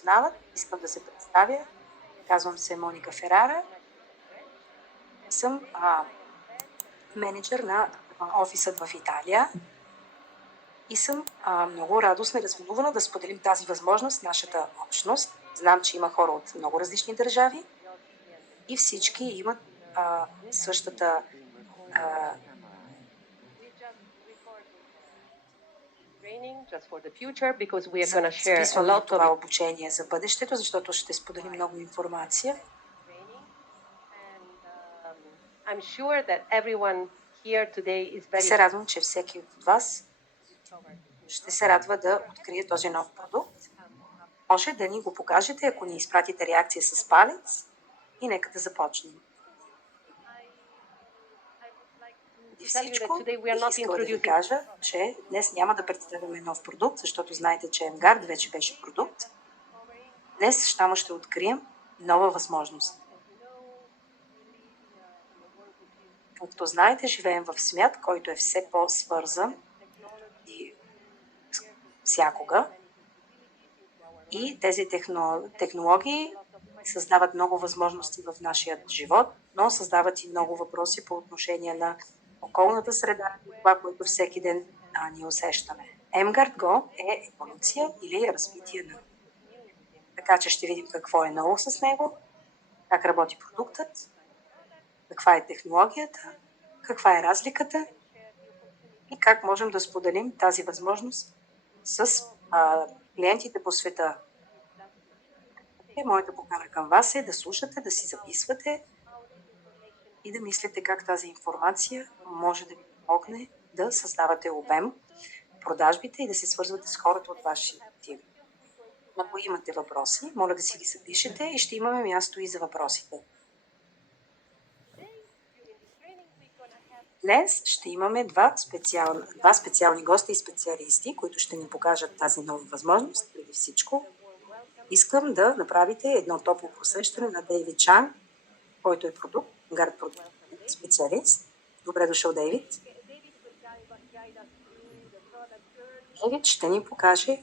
познават, искам да се представя. Казвам се Моника Ферара. Съм менеджер на офисът в Италия и съм много радостна и развълнувана да споделим тази възможност с нашата общност. Знам, че има хора от много различни държави и всички имат същата записваме това обучение за бъдещето, защото ще споделим много информация. И се радвам, че всеки от вас ще се радва да открие този нов продукт. Може да ни го покажете, ако ни изпратите реакция с палец и нека да започнем. И всичко бих искала да ви кажа, че днес няма да представяме нов продукт, защото знаете, че Emgard вече беше продукт. Днес само ще открием нова възможност. Както знаете, живеем в свят, който е все по-свързан и всякога. И тези технологии създават много възможности в нашия живот, но създават и много въпроси по отношение на околната среда и това, което всеки ден ни усещаме. Emgard Go е еволюция или развитие на. Така че ще видим какво е ново с него, как работи продуктът, каква е технологията, каква е разликата и как можем да споделим тази възможност с клиентите по света. Моята покана към вас е да слушате, да си записвате и да мислите как тази информация може да ви помогне да създавате обем, продажбите и да се свързвате с хората от вашия тим. Ако имате въпроси, моля да си ги запишете и ще имаме място и за въпросите. Днес ще имаме два специални гости и специалисти, които ще ни покажат тази нова възможност. Преди всичко, искам да направите едно топло посрещане на Дейвид Чан, който е Emgard продукт специалист. Добре дошъл, Дейвид. Дейвид ще ни покаже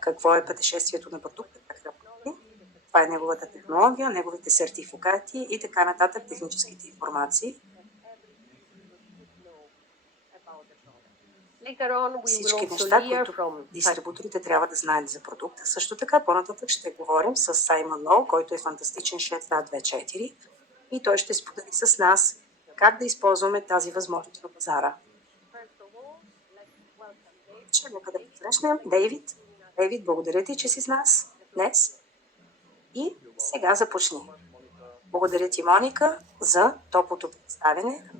какво е пътешествието на продукта, как работи. Това е неговата технология, неговите сертификати и така нататък, техническите информации. Всички неща, които дистрибуторите трябва да знаят за продукта. Също така, по-нататък ще говорим с Саймън Лоу, който е фантастичен шеф на 24 и той ще сподели с нас как да използваме тази възможност на пазара. Нека да посрещнем Дейвид. Дейвид, благодаря ти, че си с нас днес. И сега започни. Благодаря ти, Моника, за топлото представяне.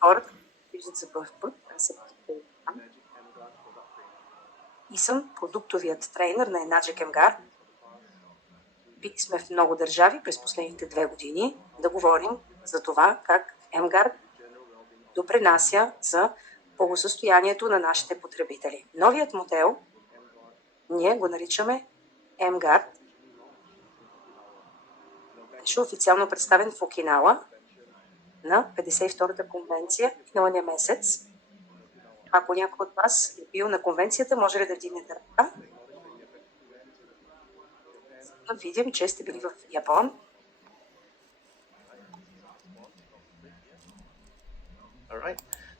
Хората виждат за първ път. И съм продуктовият трейнер на Enagic Emgard. Били сме в много държави през последните 2 години да говорим за това как Emgard допринася за благосъстоянието на нашите потребители. Новият модел, ние го наричаме Emgard, беше официално представен в Окинава на 52-та конвенция миналия месец. Ако някой от вас е бил на конвенцията, може ли да вдигнете ръка? Да видим, че сте били в Япон.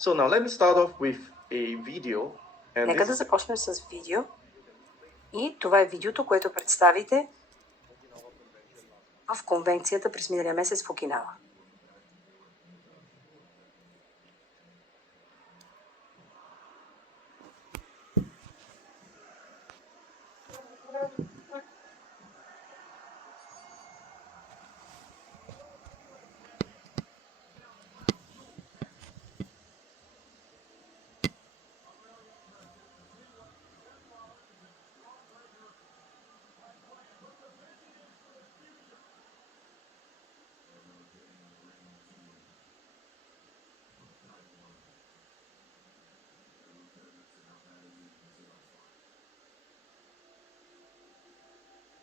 So now let me start off with a video. Нека да започнем с видео. И това е видеото, което представите в конвенцията през миналия месец в Окинава.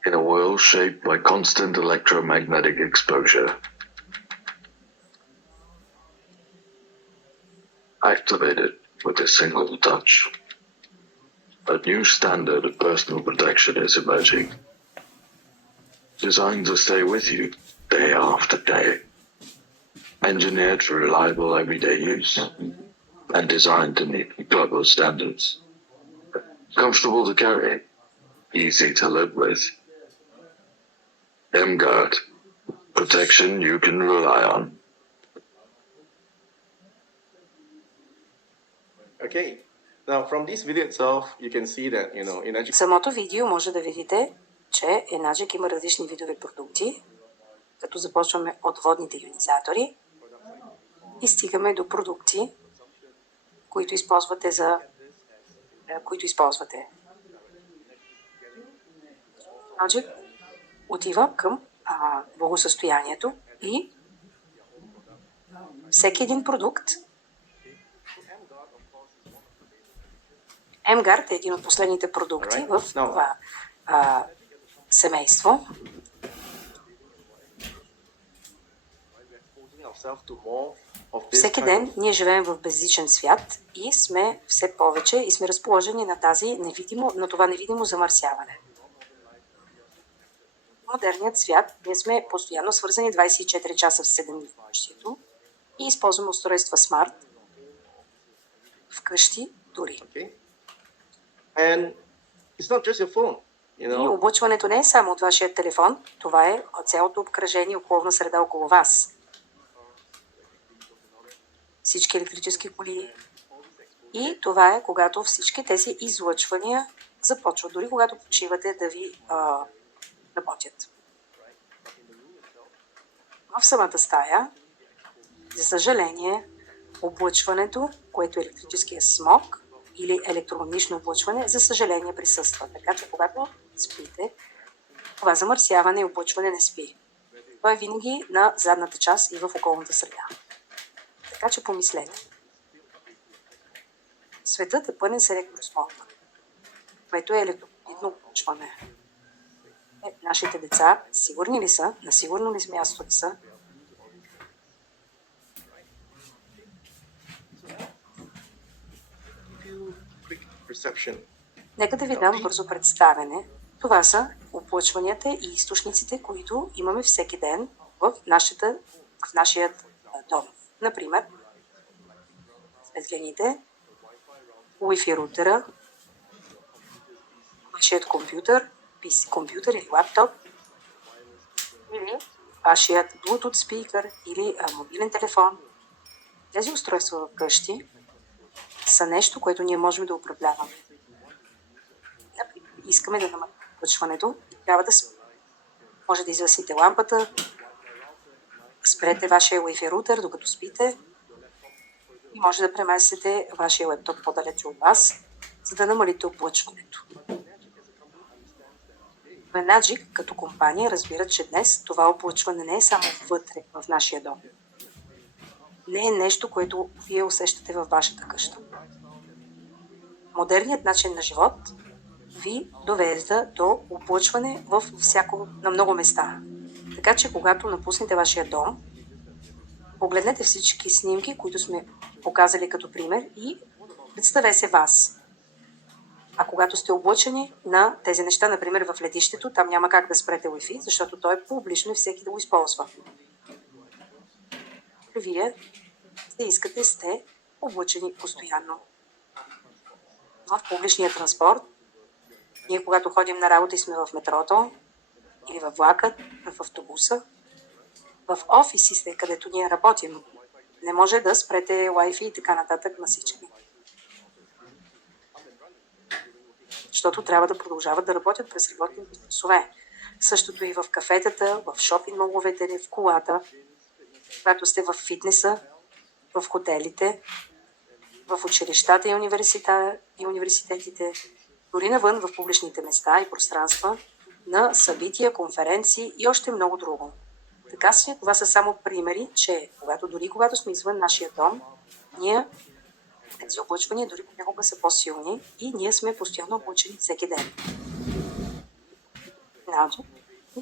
In a world shaped by constant electromagnetic exposure, activated with a single touch. A new standard of personal protection is emerging, designed to stay with you day after day, engineered for reliable everyday use, and designed to meet global standards. Comfortable to carry, easy to live with. MGuard, protection you can rely on. Okay. Now, from this video itself, you can see that, in В самото видео може да видите, че Enagic има различни видове продукти, като започваме от водните ионизатори и стигаме до продукти, които използвате. Enagic отива към благосъстоянието и всеки един продукт. MGuard е един от последните продукти в това семейство. Всеки ден ние живеем в безличен свят и сме все повече и сме разположени на това невидимо замърсяване. В модерният свят ние сме постоянно свързани 24 часа в 7 дни в нощието и използваме устройства смарт вкъщи дори. And it's not just your phone, И облъчването не е само от вашия телефон, това е цялото обкръжение, околна среда около вас. Всички електрически коли. И това е когато всички тези излъчвания започват, дори когато почивате да ви работят. В самата стая, за съжаление, облъчването, което е електрическия смог или електромагнитно облъчване, за съжаление присъства. Така че когато спите, това замърсяване и облъчване не спи. Това е винаги на задната част и в околната среда. Така че помислете. Светът е пълен с електросмог, което е електромагнитно облъчване. Нашите деца сигурни ли са? На сигурно ли място ли са? Нека да ви дам бързо представяне. Това са облъчванията и източниците, които имаме всеки ден в нашия дом. Например, светлините, Wi-Fi рутера, вашият компютър или лаптоп, или вашият Bluetooth спикър или мобилен телефон. Тези устройства вкъщи са нещо, което ние можем да управляваме. Например, искаме да намалим облъчването и трябва да може да изгасите лампата, спрете вашия Wi-Fi рутер, докато спите, и може да преместите вашия лептоп по-далече от вас, за да намалите облъчването. Enagic като компания разбира, че днес това облъчване не е само вътре в нашия дом. Не е нещо, което вие усещате във вашата къща. Модерният начин на живот ви довежда до облъчване на много места. Така че когато напуснете вашия дом, погледнете всички снимки, които сме показали като пример и представете се вас. А когато сте облъчени на тези неща, например в летището, там няма как да спрете Wi-Fi, защото то е публично и всеки да го използва. Вие сте облъчени постоянно. В публичния транспорт, ние когато ходим на работа и сме в метрото, или във влака, в автобуса, в офисите, където ние работим, не може да спрете Wi-Fi и така нататък на всички. Защото трябва да продължават да работят през работните часове. Същото и в кафетата, в шопинг-моловете, в колата, когато сте в фитнеса, в хотелите, в училищата и университетите, дори навън в публичните места и пространства, на събития, конференции и още много друго. Така че това са само примери, че когато сме извън нашия дом, тези облъчвания дори понякога са по-силни и ние сме постоянно облъчени всеки ден.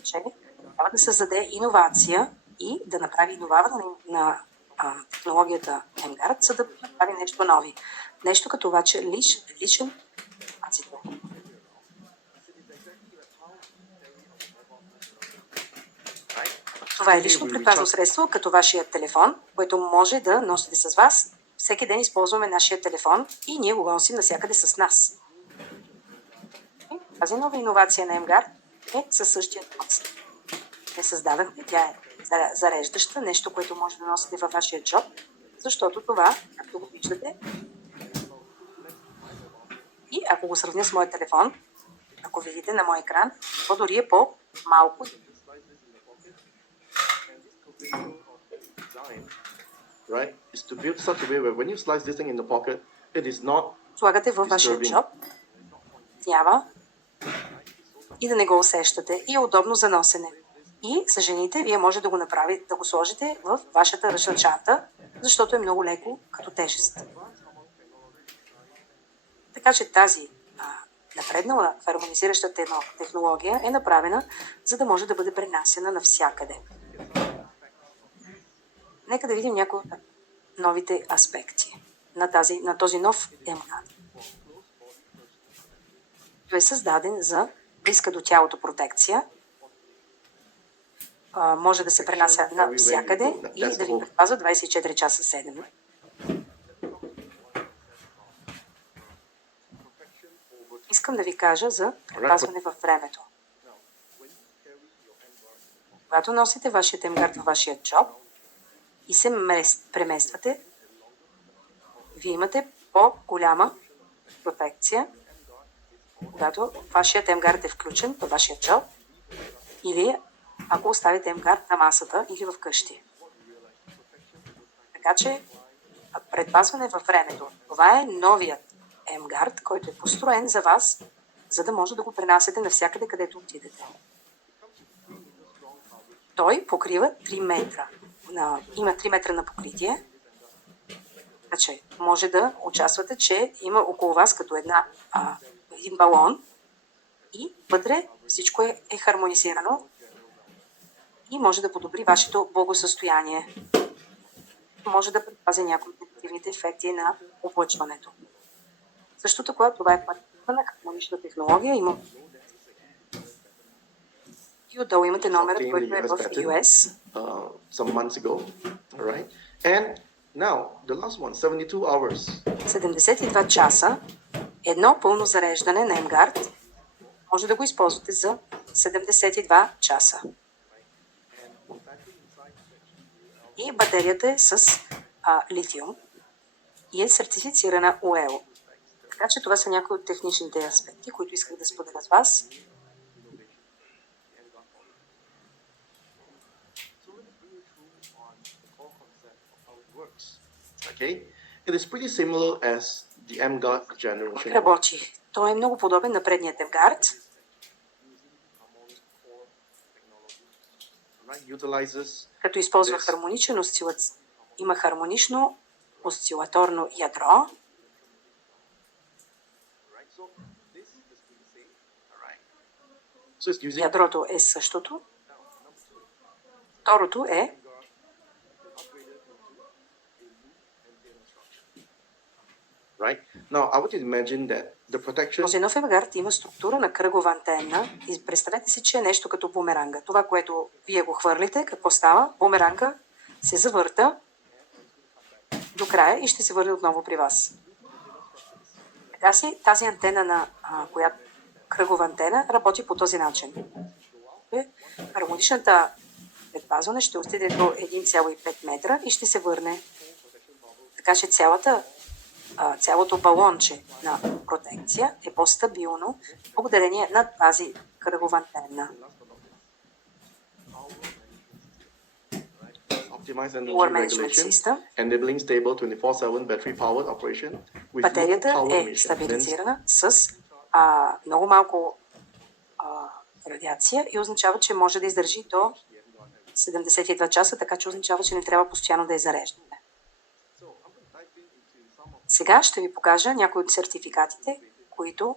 Че трябва да създаде иновация и да направи иноваване на технологията MGuard, за да направи нещо нови. Нещо като личен доставчиците. Това е лично предпазно средство, като вашия телефон, което може да носите с вас. Всеки ден използваме нашия телефон и ние го носим навсякъде с нас. Тази нова иновация на МГАРД е със същия концепт. Не създадахме, тя е зареждаща, нещо, което може да носите във вашия джоб, защото това, както го виждате, и ако го сравня с моят телефон, ако видите на мой екран, то дори е по-малко. Right? Is to build such a way where when you slice this thing in the pocket, it is not Слагате във вашия джоб, няма и да не го усещате. И е удобно за носене. И за жените вие може да го направите, да го сложите в вашата ръчна чанта, защото е много леко като тежест. Така че тази напреднала хармонизираща технология е направена, за да може да бъде пренасена навсякъде. Нека да видим някои от новите аспекти на този нов МГАРД. Той е създаден за близка до тялото протекция. Може да се пренася навсякъде и да ви предпазва 24 часа 7. Искам да ви кажа за предпазване във времето. Когато носите вашия МГАРД във вашия джоб и се премествате, вие имате по-голяма протекция, когато вашият МГАРД е включен във вашия джоб или ако оставите МГАРД на масата или в къщи. Така че предпазване във времето. Това е новият МГАРД, който е построен за вас, за да може да го пренасяте навсякъде, където отидете. Той покрива 3 метра. Има 3 метра на покритие. Така че може да участвате, че има около вас като един балон и вътре всичко е хармонизирано и може да подобри вашето благосъстояние. Може да предпази някои от негативните ефекти на облъчването. Също така, това е патентна хармонична технология. И отдолу имате номерът, който е в US. Some months ago, right? And now, the last one, 72 hours. 72 часа, едно пълно зареждане на МГАРД може да го използвате за 72 часа. И батерията е с литиум и е сертифицирана UL. Така че това са някои от техничните аспекти, които исках да споделя с вас. Okay? It is pretty similar as the MGARD generation. Работи. Той е много подобен на предният МГАРД. Като използва хармоничен има хармонично осцилаторно ядро. Ядрото е същото. Второто е този нов МГАРД има структура на кръгова антенна и представете си, че е нещо като бумеранга. Това, което вие го хвърлите, какво става? Бумеранга се завърта до края и ще се върне отново при вас. Така си тази антена която кръгова антена работи по този начин. Хармоничната предпазване ще отиде до 1,5 метра и ще се върне. Така че цялото балонче на протекция е по-стабилно благодарение на тази кръгова антенна. Power Management System. Батерията е стабилизирана с много малко радиация и означава, че може да издържи до 72 часа, така че означава, че не трябва постоянно да я зареждаме. Сега ще ви покажа някои от сертификатите, които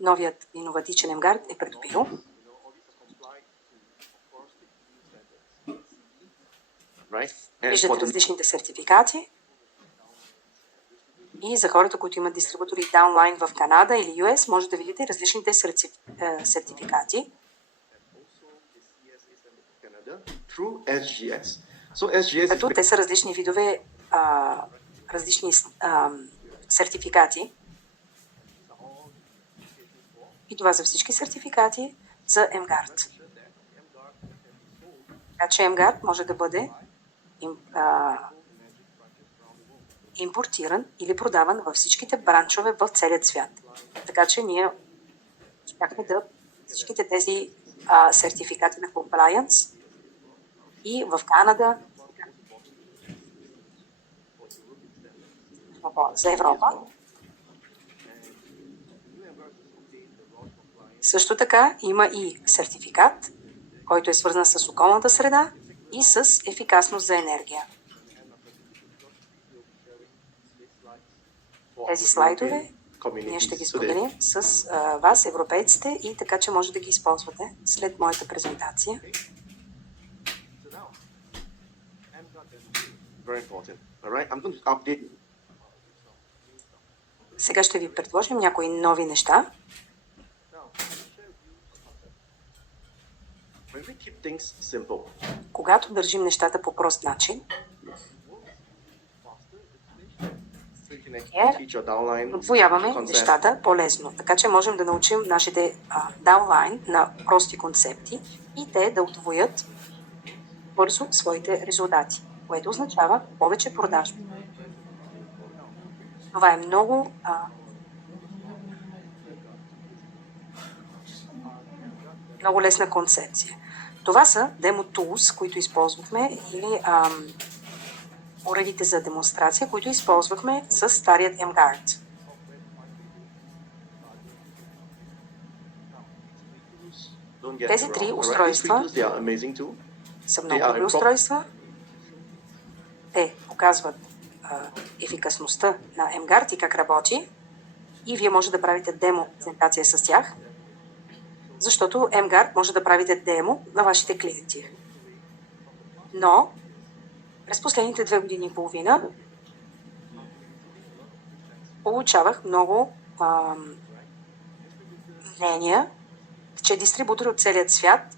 новият иноватичен МГАРД е придобил. Виждате различните сертификати. И за хората, които имат дистрибутори downline в Канада или US, може да видите различните сертификати. Through SGS. So SGS Като те са различни видове, различни сертификати. И това за всички сертификати за MGuard. Така че MGuard може да бъде импортиран или продаван във всичките бранчове в целия свят. Така че ние успяхме да всичките тези сертификати на compliance и в Канада за Европа. Също така има и сертификат, който е свързан с околната среда и с ефикасност за енергия. Тези слайдове ние ще ги споделим с вас, европейците, и така, че може да ги използвате след моята презентация. Сега ще ви предложим някои нови неща. Когато държим нещата по прост начин, отвояваме нещата по-лесно. Така че можем да научим нашите downline на прости концепти и те да отвоят бързо своите резултати, което означава повече продажби. Това е много лесна концепция. Това са demo tools, които използвахме, или уредите за демонстрация, които използвахме с старият MGuard. Тези три устройства са много добри устройства. Те показват ефикасността на MGuard и как работи. И вие може да правите демо презентация с тях, защото MGuard може да правите демо на вашите клиенти. Но през последните 2 години и половина получавах много мнения, че дистрибутори от целият свят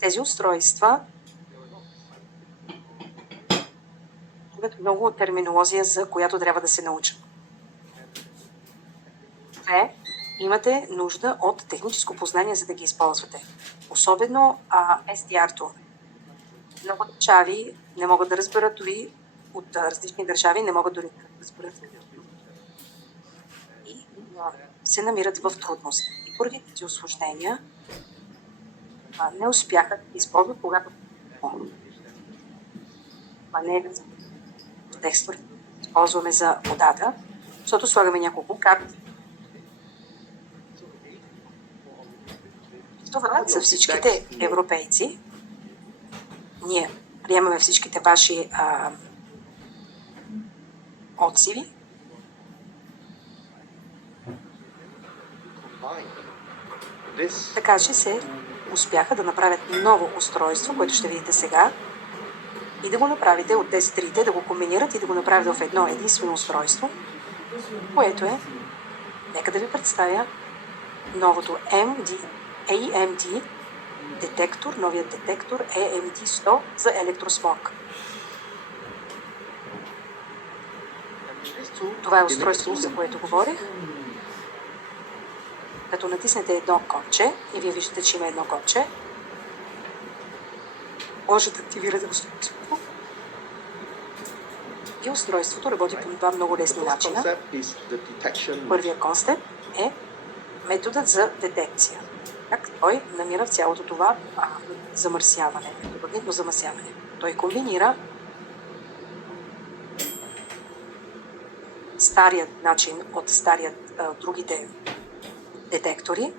тези устройства имат много терминология, за която трябва да се научат. Вие имате нужда от техническо познание, за да ги използвате. Особено SDR-то. Много държави не могат да разберат, дори от различни държави не могат дори да разберат. И се намират в трудност. И поради тези усложнения не успяха да използват, когато не е текстове използваме за водата, защото слагаме няколко карти. Това за всичките европейци. Ние приемаме всичките ваши отзиви. Така че се успяха да направят ново устройство, което ще видите сега, и да го направите от тези трите, да го комбинират и да го направят в едно единствено устройство, което е, нека да ви представя, новото AMD детектор, новият детектор AMD100 за електросмог. Това е устройство, за което говорих. Като натиснете едно копче и вие виждате, че има едно копче, може да активирате устройството. И устройството работи по два много лесни начина. Първият концепт е методът за детекция. Как той намира в цялото това замърсяване, магнитно замърсяване. Той комбинира старият начин от другите детектори.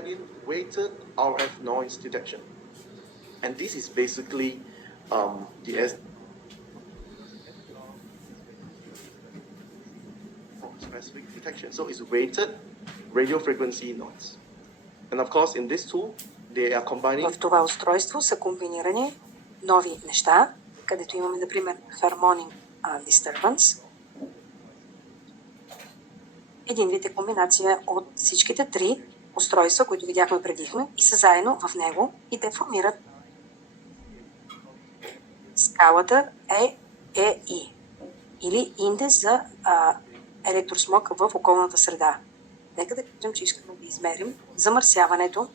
Add in weighted RF noise detection, and this is basically the specific detection. So it's weighted radio frequency noise, and of course in this tool they are combining. В това устройство са комбинирани нови неща. където имаме, например, Harmonic Disturbance. Един вид е комбинация от всичките три устройства, които видяхме предихме и са заедно в него и те формират скалата EEI или индекс за електросмог в околната среда. Нека да кажем, че искаме да измерим замърсяването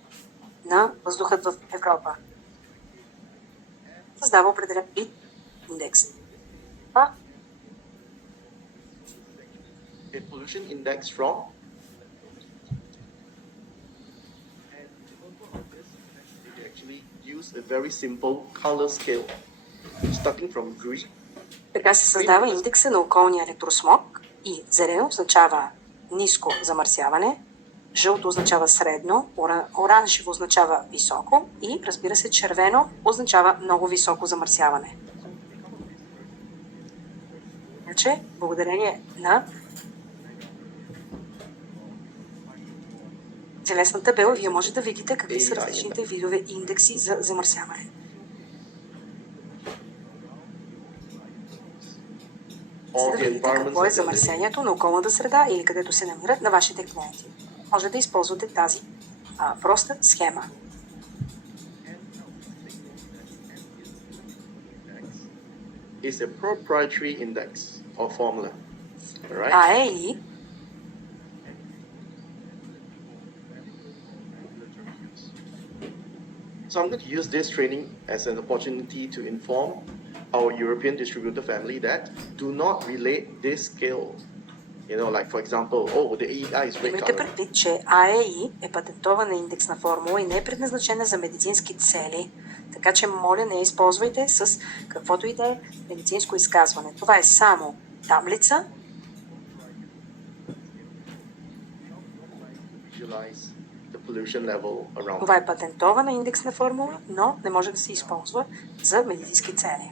на въздухът в Европа. Създава определен вид индекс. A pollution index from they actually use a very simple color scale starting from green. Така се създава индекса на околния електросмог и зелено означава ниско замърсяване, жълто означава средно, оранжево означава високо и, разбира се, червено означава много високо замърсяване. Значи, благодарение на телесна табела, вие може да видите какви са различните видове индекси за замърсяване. За да видите какво е замърсението на околната среда или където се намират на вашите клиенти. Може да използвате тази проста схема. Is a proprietary index or formula. Right? AEI So I'm going to use this training as an opportunity to inform our European distributor family that do not relate this scale. You know, like for example, the AEI is red Имайте color. предвид, че AEI е патентована индексна формула и не е предназначена за медицински цели, така че моля не я използвайте с каквото и да е медицинско изказване. Това е само таблица. Visualize the pollution level around. Това е патентована индексна формула, но не може да се използва за медицински цели.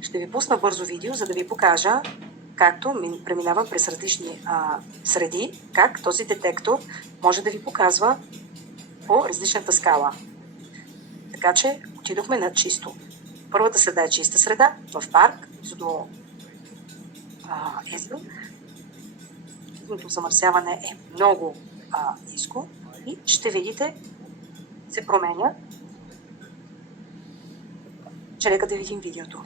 Ще ви пусна бързо видео, за да ви покажа, както преминавам през различни среди, как този детектор може да ви показва по различната скала. Така че отидохме на чисто. Първата среда е чиста среда, в парк, до езеро. Типното замърсяване е много ниско и ще видите, се променя. Че нека да видим видеото.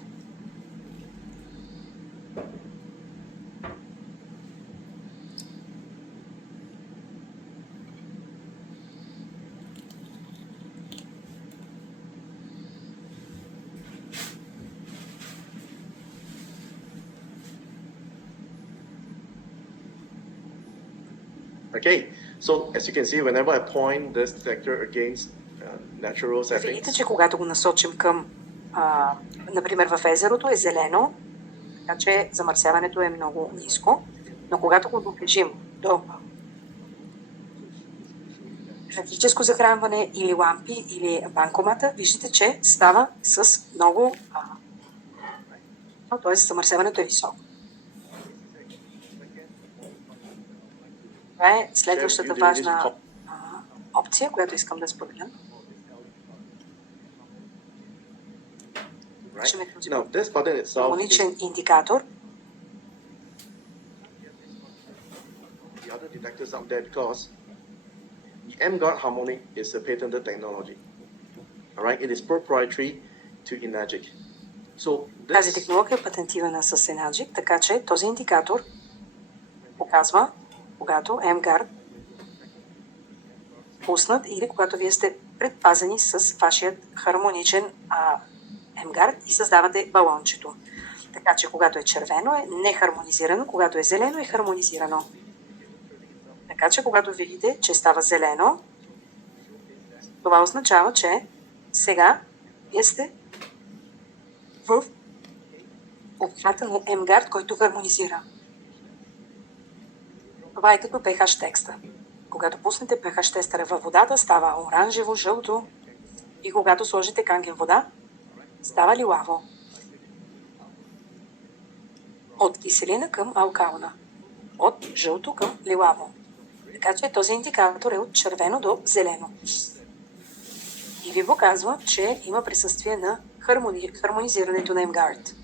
Okay, so as you can see, whenever I point this detector against natural Видите, settings, че когато го насочим към, например, в езерото е зелено, така че замърсяването е много ниско, но когато го доближим до електрическо захранване или лампи или банкомата, виждате, че става с много, т.е. замърсяването е високо. Това е следващата важна опция, която искам да споделя. now this button itself is Хармоничен индикатор. the other detectors out there because the MGuard Harmonic is a patented technology. Alright, it is proprietary to Enagic. So Тази this технология е патентирана с Enagic, така че този индикатор показва, когато MGuard пуснат или когато вие сте предпазени с вашият хармоничен MGuard и създавате балончето. Така че когато е червено е нехармонизирано, когато е зелено е хармонизирано. Така че когато видите, че става зелено, това означава, че сега вие сте в обхвата на MGuard, който хармонизира. Това е като pH текста. Когато пуснете pH тестера във водата, става оранжево, жълто и когато сложите канген вода, става лилаво. От киселина към алкална. От жълто към лилаво. Така че този индикатор е от червено до зелено. И ви показва, че има присъствие на хармонизирането на mGuard.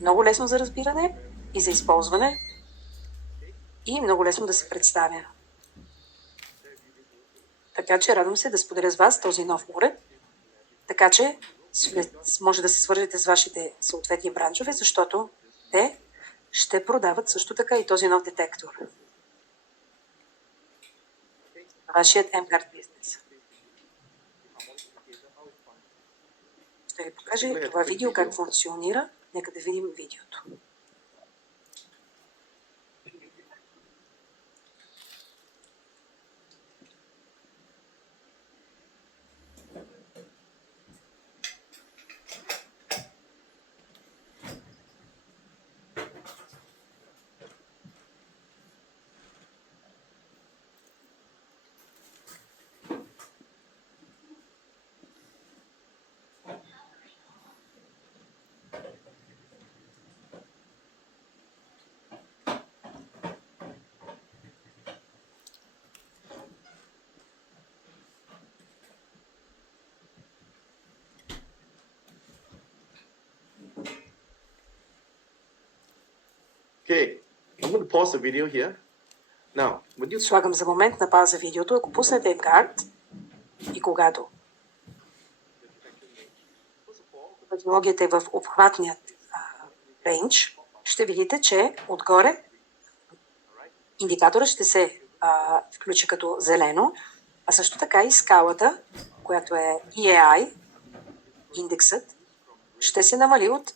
Много лесно за разбиране и за използване и много лесно да се представя. Така че радвам се да споделя с вас този нов уред, така че може да се свържете с вашите съответни бранчове, защото те ще продават също така и този нов детектор. Вашият mGuard бизнес. Ще ви покажа това видео как функционира. Нека да видим видеото. Okay, I'm going to pause the video here. Now, when you Слагам за момент на пауза видеото. Ако пуснете mGuard и когато технологията е в обхватният рейндж, ще видите, че отгоре индикатора ще се включи като зелено, а също така и скалата, която е EAI, индексът, ще се намали от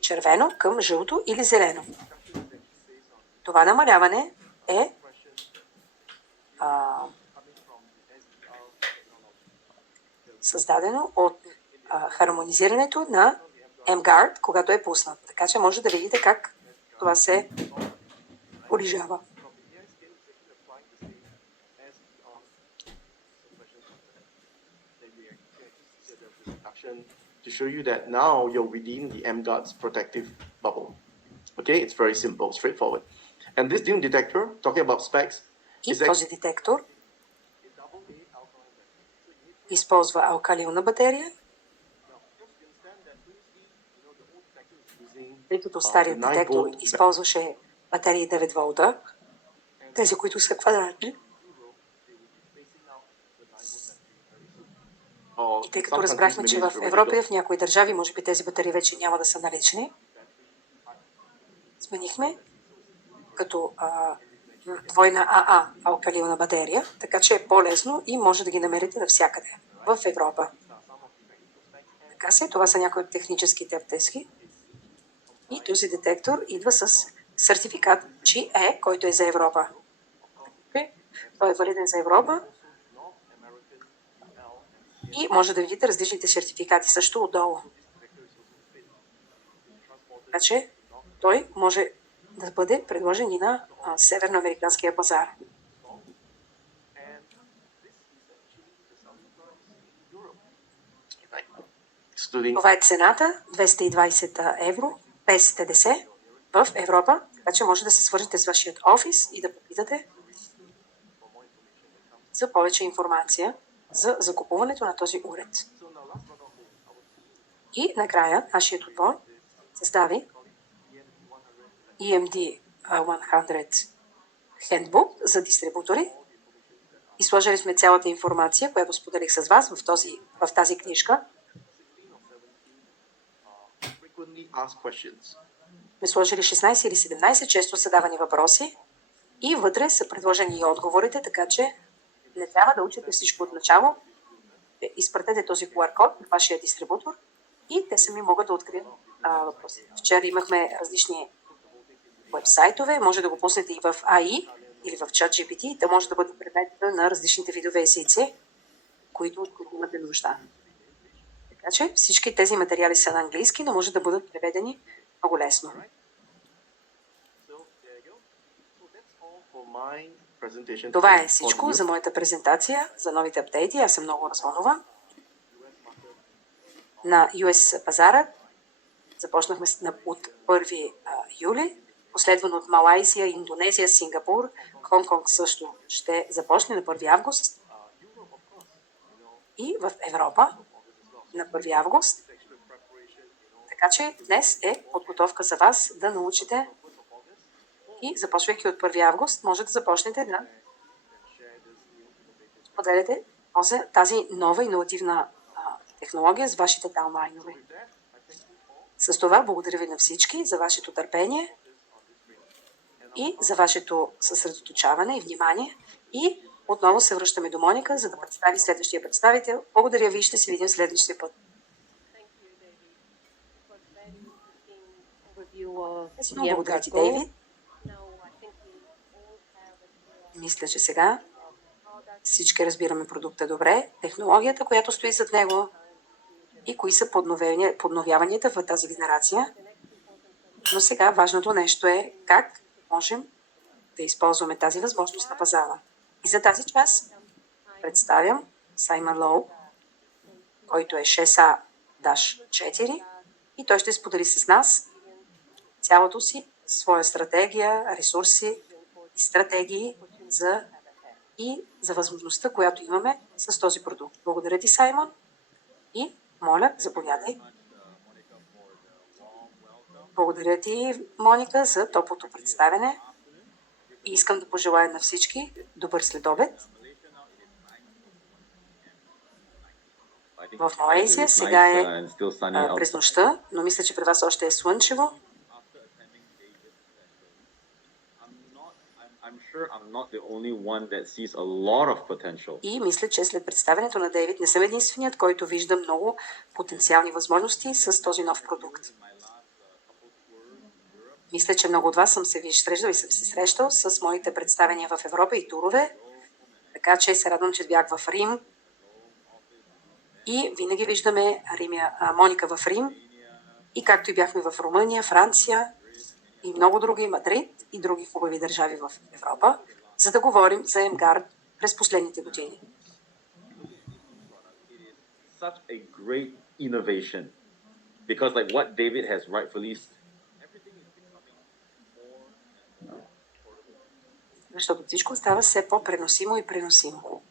червено към жълто или зелено. Това намаляване е създадено от хармонизирането на mGuard, когато е пуснат. Така че може да видите как това се порижава. to show you that now you're within the mGuard's protective bubble. Okay, it's very simple, straightforward. And this dim detector, talking about specs, И този детектор използва алкалилна батерия, тъй като старият детектор използваше батерии 9 волта, тези, които са квадратни. И тъй като разбрахме, че в Европа и в някои държави, може би тези батерии вече няма да са налични, сменихме като двойна АА алкалилна батерия, така че е по-лесно и може да ги намерите навсякъде в Европа. Така се, това са някои от техническите аптеки. И този детектор идва с сертификат GE, който е за Европа. Той е валиден за Европа. И може да видите различните сертификати също отдолу. Така че той може да бъде предложен и на северноамериканския пазар. Това е цената, 220 евро, без ТДС в Европа, така че може да се свържете с вашият офис и да попитате за повече информация за закупуването на този уред. И накрая нашият отбор състави EMD 100 Handbook за дистрибутори и сложили сме цялата информация, която споделих с вас в тази книжка. Сме сложили 16 или 17 често задавани въпроси и вътре са предложени и отговорите, така че не трябва да учите всичко от начало. Изпратете този QR код на вашия дистрибутор и те сами могат да открият въпроси. Вчера имахме различни вебсайтове, може да го пуснете и в AI или в ChatGPT, да може да бъде предмет на различните видове езици, които имате нужда. Така че всички тези материали са на английски, но може да бъдат преведени много лесно. Това е всичко за моята презентация за новите апдейти. Аз съм много развълнуван. На US пазара започнахме от 1 юли, последвано от Малайзия, Индонезия, Сингапур, Хонг-Конг също ще започне на 1 август. И в Европа на 1 август. Така че днес е подготовка за вас да научите и започвайки от 1 август може да започнете да споделяте тази нова иновативна технология с вашите даунлайнове. С това благодаря ви на всички за вашето търпение и за вашето съсредоточаване и внимание. И отново се връщаме до Моника, за да представи следващия представител. Благодаря ви и ще се видим следващия път. Благодаря ти, Дейвид. Мисля, че сега всички разбираме продукта добре, технологията, която стои зад него и кои са подновяванията в тази генерация. Но сега важното нещо е как можем да използваме тази възможност на пазара. И за тази част представям Саймън Лоу, който е 6A-4 и той ще сподели с нас цялото си, своя стратегия, ресурси и стратегии за възможността, която имаме с този продукт. Благодаря ти, Саймон, и моля, заповядай. Благодаря ти, Моника, за топлото представяне и искам да пожелая на всички добър следобед. В Малайзия сега е през нощта, но мисля, че при вас още е слънчево. И мисля, че след представянето на Дейвид не съм единственият, който вижда много потенциални възможности с този нов продукт. Мисля, че много от вас съм се срещал и съм се срещал с моите представения в Европа и турове, така че се радвам, че бях в Рим. И винаги виждаме Моника в Рим. И както и бяхме в Румъния, Франция и много други, Мадрид и други хубави държави в Европа, за да говорим за МГАРД през последните години. Such a great innovation because like what David has rightfully Защото всичко става все по-преносимо и преносимо.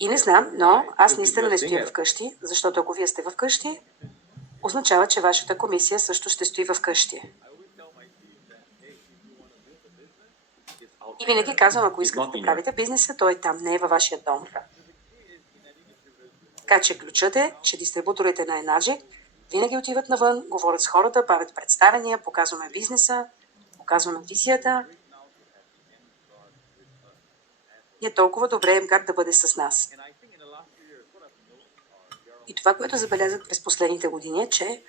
И не знам, но аз наистина не стоя вкъщи, защото ако вие сте вкъщи, означава, че вашата комисия също ще стои вкъщи. И винаги казвам, ако искате да правите бизнеса, той е там, не е във вашия дом. Така че ключът е, че дистрибуторите на Enagic винаги отиват навън, говорят с хората, правят представения, показваме бизнеса, показваме визията. И е толкова добре МГАРД да бъде с нас. И това, което забелязах през последните години е, че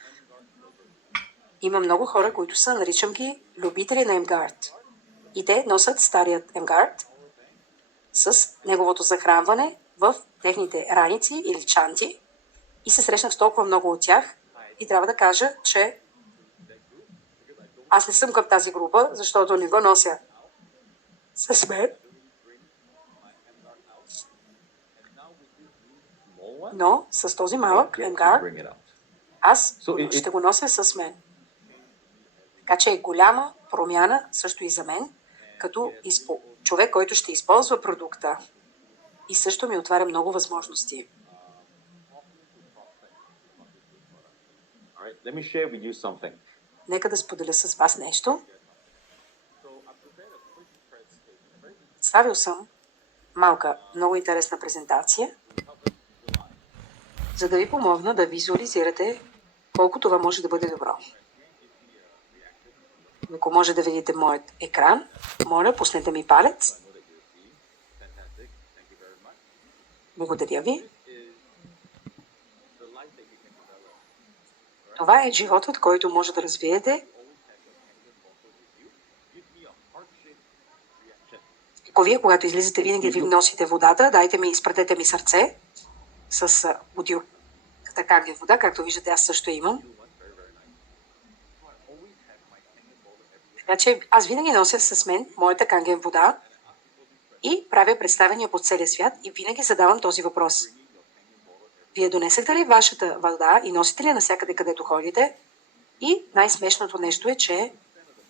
има много хора, които са, наричам ги, любители на МГАРД. И те носят старият МГАРД с неговото захранване в техните раници или чанти. И се срещнах с толкова много от тях и трябва да кажа, че аз не съм към тази група, защото не го нося с мен. Но с този малък МГАРД аз ще го нося с мен. Така че е голяма промяна също и за мен, като човек, който ще използва продукта. И също ми отваря много възможности. Нека да споделя с вас нещо. Ставил съм малка, много интересна презентация, за да ви помогна да визуализирате колко това може да бъде добро. Ако може да видите моят екран, моля, пуснете ми палец. Благодаря ви. Това е животът, който може да развиете. Ако вие, когато излизате, винаги ви носите водата, дайте ми, изпратете ми сърце с бутилката канген вода, както виждате, аз също имам. Така че аз винаги нося с мен моята канген вода и правя представяния по целия свят и винаги задавам този въпрос. Вие донесете ли вашата вода и носите ли навсякъде, където ходите? И най-смешното нещо е, че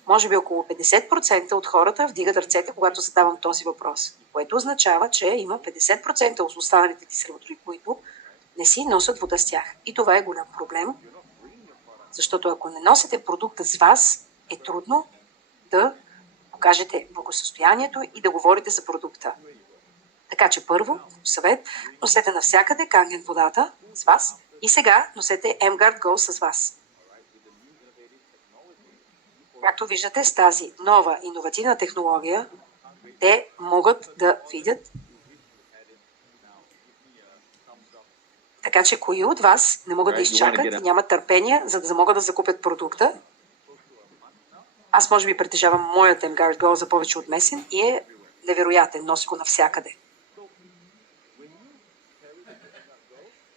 може би около 50% от хората вдигат ръцете, когато задавам този въпрос. Което означава, че има 50% от останалите дистрибутори, които не си носят вода с тях. И това е голям проблем, защото ако не носите продукта с вас, е трудно да покажете благосъстоянието и да говорите за продукта. Така че първо, съвет, носете навсякъде Kangen водата с вас и сега носете mGuard Go с вас. Както виждате, с тази нова иновативна технология, те могат да видят. Така че кои от вас не могат да изчакат и нямат търпение, за да могат да закупят продукта? Аз може би притежавам моят mGuard Go за повече от месец и е невероятен, носи го навсякъде.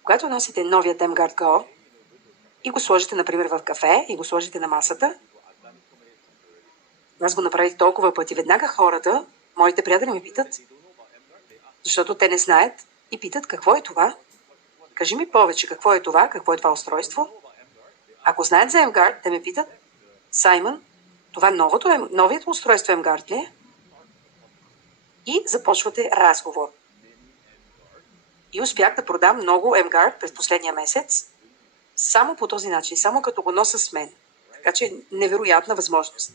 Когато носите новият mGuard Go и го сложите, например, в кафе и го сложите на масата, аз го направих толкова пъти. Веднага хората, моите приятели ми питат, защото те не знаят и питат какво е това. Кажи ми повече какво е това устройство. Ако знаят за mGuard, те ме питат, Саймън, това новият устройство mGuard ли е? И започвате разговор. И успях да продам много mGuard през последния месец, само по този начин, само като го нося с мен. Така че невероятна възможност.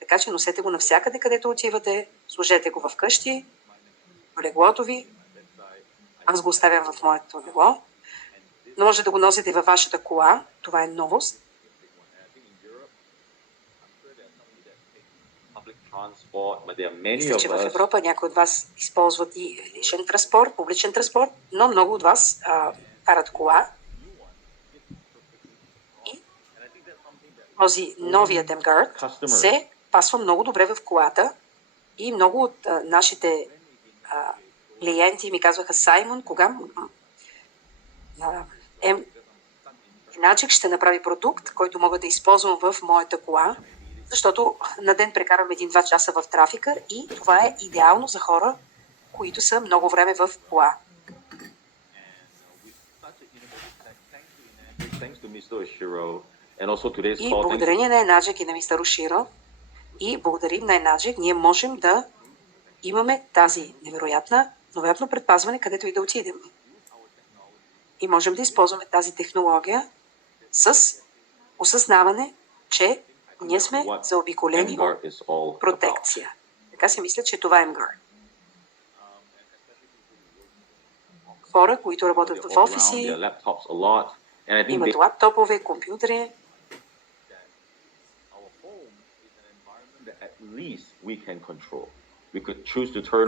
Така че носете го навсякъде, където отивате, сложете го вкъщи, в леглото ви. Аз го оставям в моето легло. Но може да го носите във вашата кола. Това е новост. Мисля, че в Европа някои от вас използват и личен транспорт, публичен транспорт, но много от вас карат кола. И този новият mGuard се пасва много добре в колата и много от нашите клиенти ми казваха, Саймон, кога Enagic ще направи продукт, който мога да използвам в моята кола, защото на ден прекарвам 1-2 часа в трафика и това е идеално за хора, които са много време в кола. И благодарение на Enagic и на мистер Оширо, и благодарим на Enagic, ние можем да имаме тази невероятно предпазване, където и да отидем. И можем да използваме тази технология с осъзнаване, че ние сме заобиколени от протекция. Така си мисля, че това е mGuard. Хора, които работят в офиси, имат лаптопове, компютри.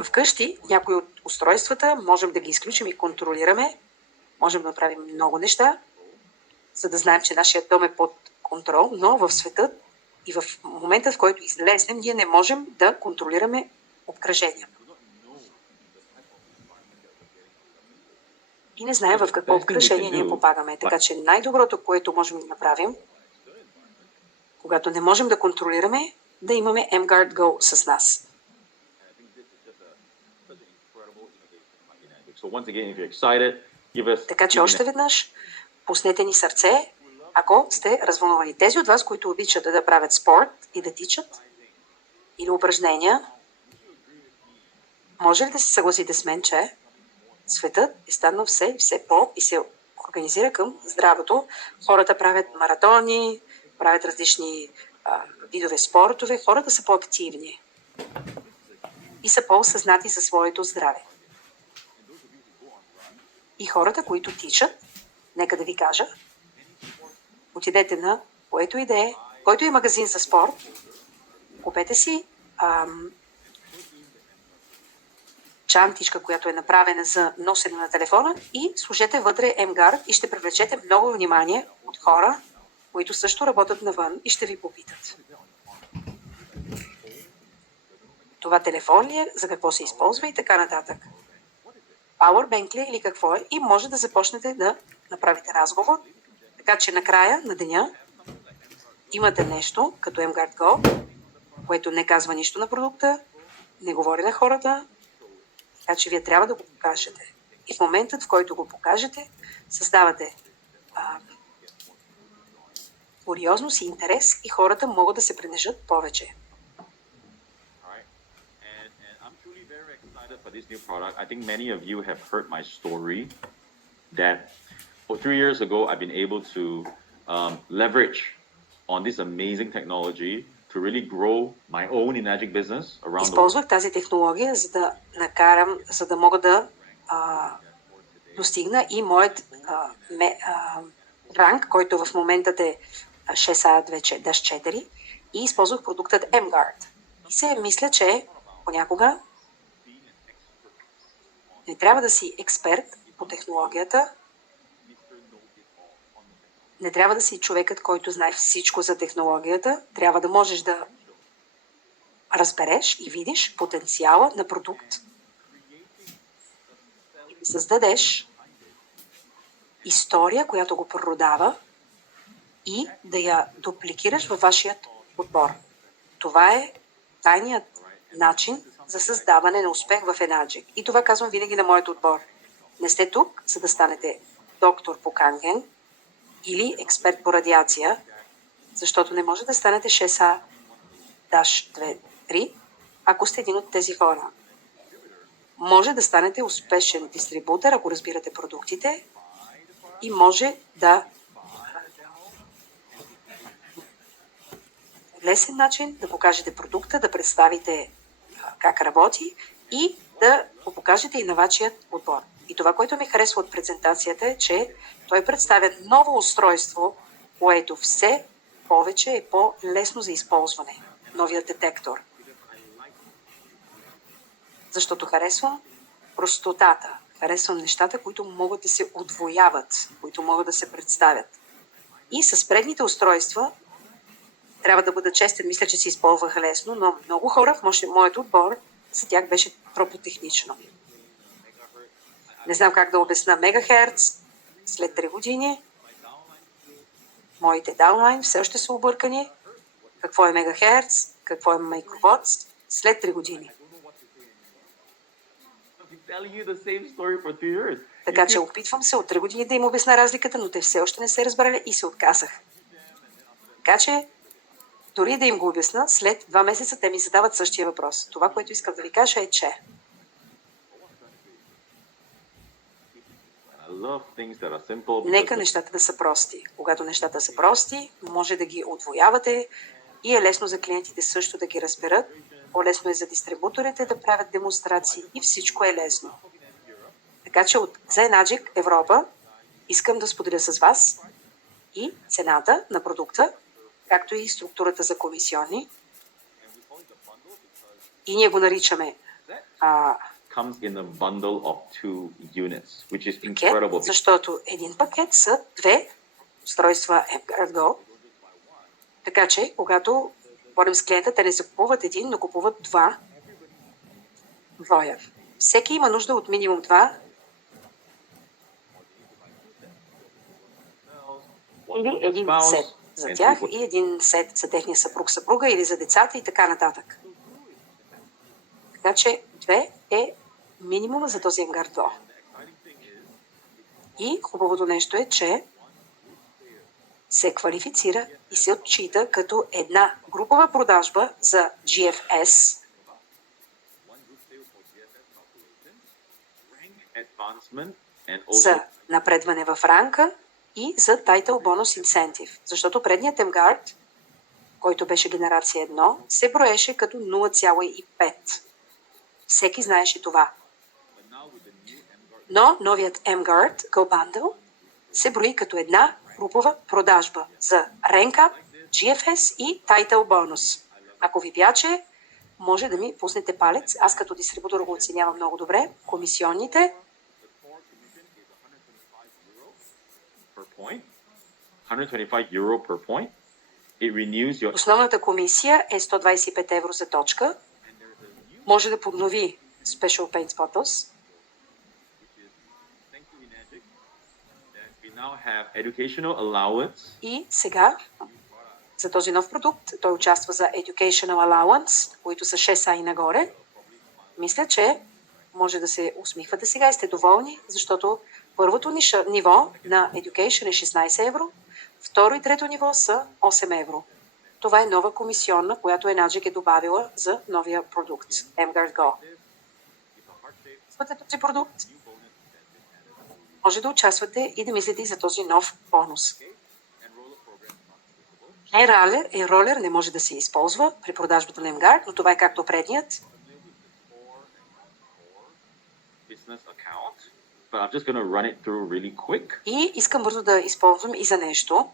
Вкъщи някои от устройствата можем да ги изключим и контролираме. Можем да направим много неща, за да знаем, че нашия дом е под контрол, но в света и в момента, в който излезнем, ние не можем да контролираме обкръжението. И не знаем в какво обкръжение ние попадаме. Така че най-доброто, което можем да направим, когато не можем да контролираме, да имаме mGuard Go с нас. Така че още веднъж пуснете ни сърце, ако сте развълнувани. Тези от вас, които обичат да правят спорт и да тичат или упражнения, може ли да се съгласите с мен, че светът е станал все по и се организира към здравето. Хората правят маратони, правят различни видове спортове, хората са по-активни и са по-осъзнати за своето здраве. И хората, които тичат, нека да ви кажа, отидете на което и да е, който е магазин за спорт, купете си чантичка, която е направена за носене на телефона и сложете вътре mGuard и ще привлечете много внимание от хора, които също работят навън и ще ви попитат. Това телефон ли е, за какво се използва и така нататък. Powerbank ли е или какво е и може да започнете да направите разговор, така че накрая на деня имате нещо като mGuard Go, което не казва нищо на продукта, не говори на хората, така че вие трябва да го покажете. И в моментът, в който го покажете, създавате куриозност и интерес и хората могат да се пренежат повече. Alright. And I'm truly very excited for this new product. I think many of you have heard my story that 3 years ago I've been able to leverage on this amazing technology to really grow my own Enagic business around the world. Използвах тази технология, за да мога да достигна и моят ранг, който в момента е 6A-4, и използвах продуктът mGuard. И се мисля, че понякога не трябва да си експерт по технологията, не трябва да си човекът, който знае всичко за технологията, трябва да можеш да разбереш и видиш потенциала на продукт и да създадеш история, която го продава и да я дупликираш във вашият отбор. Това е тайният начин за създаване на успех в Enagic. И това казвам винаги на моят отбор. Не сте тук, за да станете доктор по канген или експерт по радиация, защото не може да станете 6A-2-3, ако сте един от тези хора. Може да станете успешен дистрибутор, ако разбирате продуктите, и може да лесен начин да покажете продукта, да представите как работи и да го покажете и на вашият отбор. И това, което ми харесва от презентацията е, че той представя ново устройство, което все повече е по-лесно за използване. Новият детектор. Защото харесвам простотата. Харесвам нещата, които могат да се удвояват, които могат да се представят. И с предните устройства, трябва да бъда честен, мисля, че се използваха лесно, но много хора в моят отбор, за тях беше тропотехнично. Не знам как да обясна мегахерц след 3 години. Моите даунлайн все още са объркани. Какво е мегахерц, какво е микровотс след 3 години. Така че опитвам се от 3 години да им обясна разликата, но те все още не се разбрали и се отказах. Така че, дори да им го обясна, след 2 месеца те ми задават същия въпрос. Това, което искам да ви кажа е, че нека нещата да са прости. Когато нещата са прости, може да ги удвоявате и е лесно за клиентите също да ги разберат. По-лесно е за дистрибуторите да правят демонстрации и всичко е лесно. Така че за Enagic Европа искам да споделя с вас и цената на продукта, както и структурата за комисионни. И ние го наричаме comes in a bundle of 2 units, which is пакет, incredible. защото един пакет са 2 устройства mGuard Go. Така че, когато говорим с клиента, те не закупуват един, но купуват 2 двоя. Всеки има нужда от минимум 2 или един сет за тях и един сет за техния съпруг-съпруга или за децата и така нататък. Така че 2 е минимума за този mGuard Go. И хубавото нещо е, че се квалифицира и се отчита като една групова продажба за GFS, за напредване в ранка и за Title Bonus Incentive. Защото предният mGuard, който беше генерация 1, се броеше като 0,5. Всеки знаеше това. Но новият mGuard Go Bundle се брои като една групова продажба за Rank Up, GFS и Title Bonus. Ако ви бяче, може да ми пуснете палец. Аз като дистрибутор го оценявам много добре. Комисионните. 125 euro per point. It renews your... Основната комисия е 125 евро за точка. Може да поднови Special Paint Photos. И сега, за този нов продукт, той участва за Educational Allowance, които са 6А и нагоре. Мисля, че може да се усмихвате сега и сте доволни, защото първото ниво на Education е 16 евро, Второ и трето ниво са 8 евро. Това е нова комисионна, която Enagic е добавила за новия продукт mGuard Go. Смятате този продукт? Може да участвате и да мислите и за този нов бонус. Enroller не може да се използва при продажбата на mGuard, но това е както предният. И искам бързо да използвам и за нещо.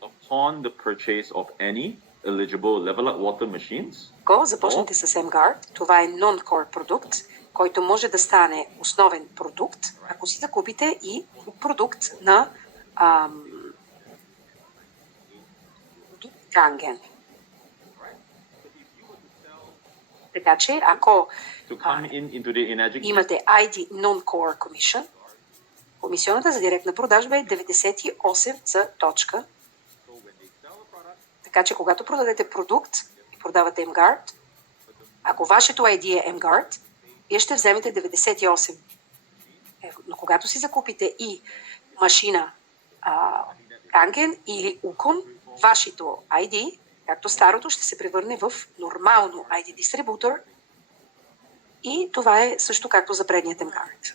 Upon the purchase of any eligible level up water machines, Ако започнете с mGuard, това е non-core продукт, който може да стане основен продукт, ако си закупите и продукт на Kangen. Така че, ако имате ID Non-Core Commission, комисионната за директна продажба е 98 за точка. Така че, когато продадете продукт и продавате mGuard, ако вашето ID е mGuard, вие ще вземете 98 евро. Но когато си закупите и машина Kangen или Ukon, вашето ID, както старото, ще се превърне в нормално ID дистрибутор и това е също както за предният mGuard.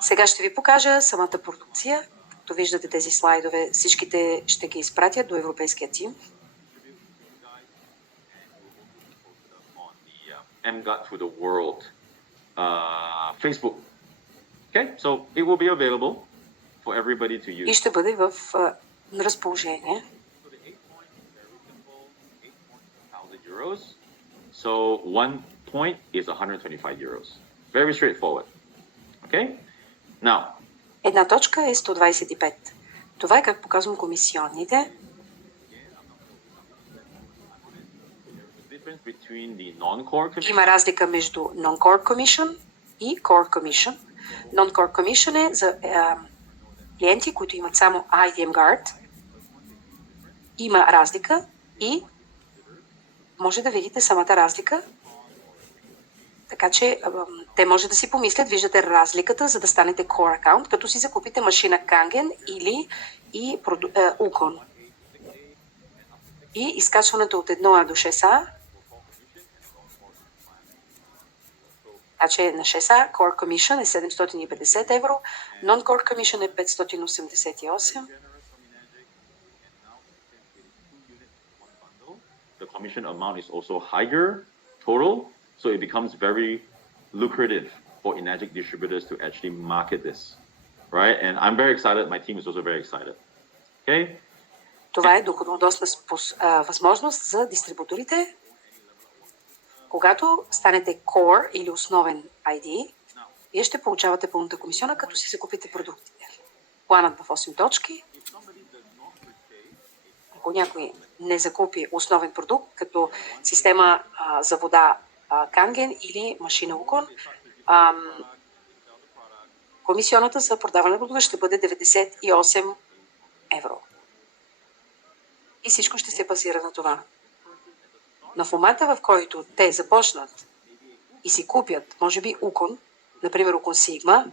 Сега ще ви покажа самата продукция. Както виждате тези слайдове, всичките ще ги изпратя до европейския тим. mGuard to the world Facebook. Okay, so it will be available for everybody to use. И ще бъде в разположение. Euros. So 1 point is 125 euros. Very straightforward. Okay? Now. Една точка е 125. Това е как показвам комисионните. Има разлика между non-core commission и core commission. Non-core commission е за клиенти, които имат само ID mGuard. Има разлика и може да видите самата разлика. Така че те може да си помислят, виждате разликата, за да станете core account, като си закупите машина Kangen или и Ukon. И изкачването от 1А до 6А. Значи на 6А core commission е 750 евро, non-core commission е 588. The commission amount is also higher total, so it becomes very lucrative for Enagic distributors to actually market this, right? And I'm very excited. My team is also very excited. Okay? Това е доходоносна възможност за дистрибуторите. Когато станете core или основен ID, вие ще получавате пълната комисиона, като си закупите продуктите. Планът в 8 точки. Ако някой не закупи основен продукт, като система за вода Kangen или машина Ukon, комисионата за продаване на продукта ще бъде 98 евро. И всичко ще се базира на това. Но в момента, в който те започнат и си купят, може би Ukon, например Ukon Sigma,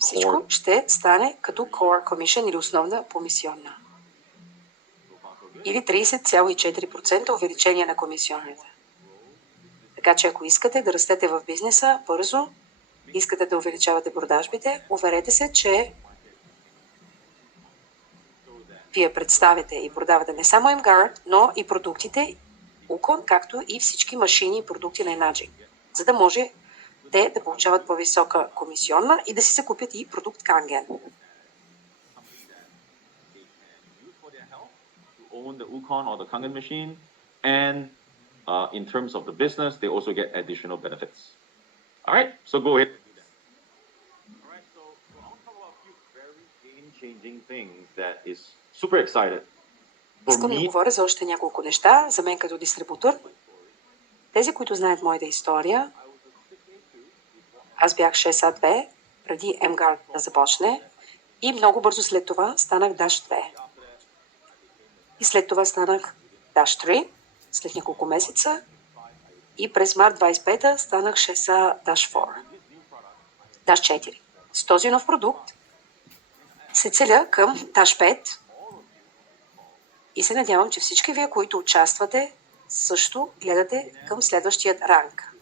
всичко ще стане като core commission или основна комисионна. Или 30,4% увеличение на комисионната. Така че ако искате да растете в бизнеса бързо, искате да увеличавате продажбите, уверете се, че вие представяте и продавате не само mGuard, но и продуктите Ukon, както и всички машини и продукти на Enagic, за да може те да получават по-висока комисионна и да си закупят и продукт Kangen. Own the Ukon or the Kangen machine, and in terms of the business, they also get additional benefits. All right, so go ahead. All right, so I want to talk about a few very game-changing things that is super excited. Искам да говоря за още няколко неща за мен като дистрибутор. Тези, които знаят моята история, аз бях 6А2 преди mGuard да започне и много бързо след това станах Dash 2. И след това станах Dash 3, след няколко месеца. И през март 25-та станах 6 Dash 4. Dash 4. С този нов продукт се целя към Dash 5 и се надявам, че всички вие, които участвате, също гледате към следващият ранг.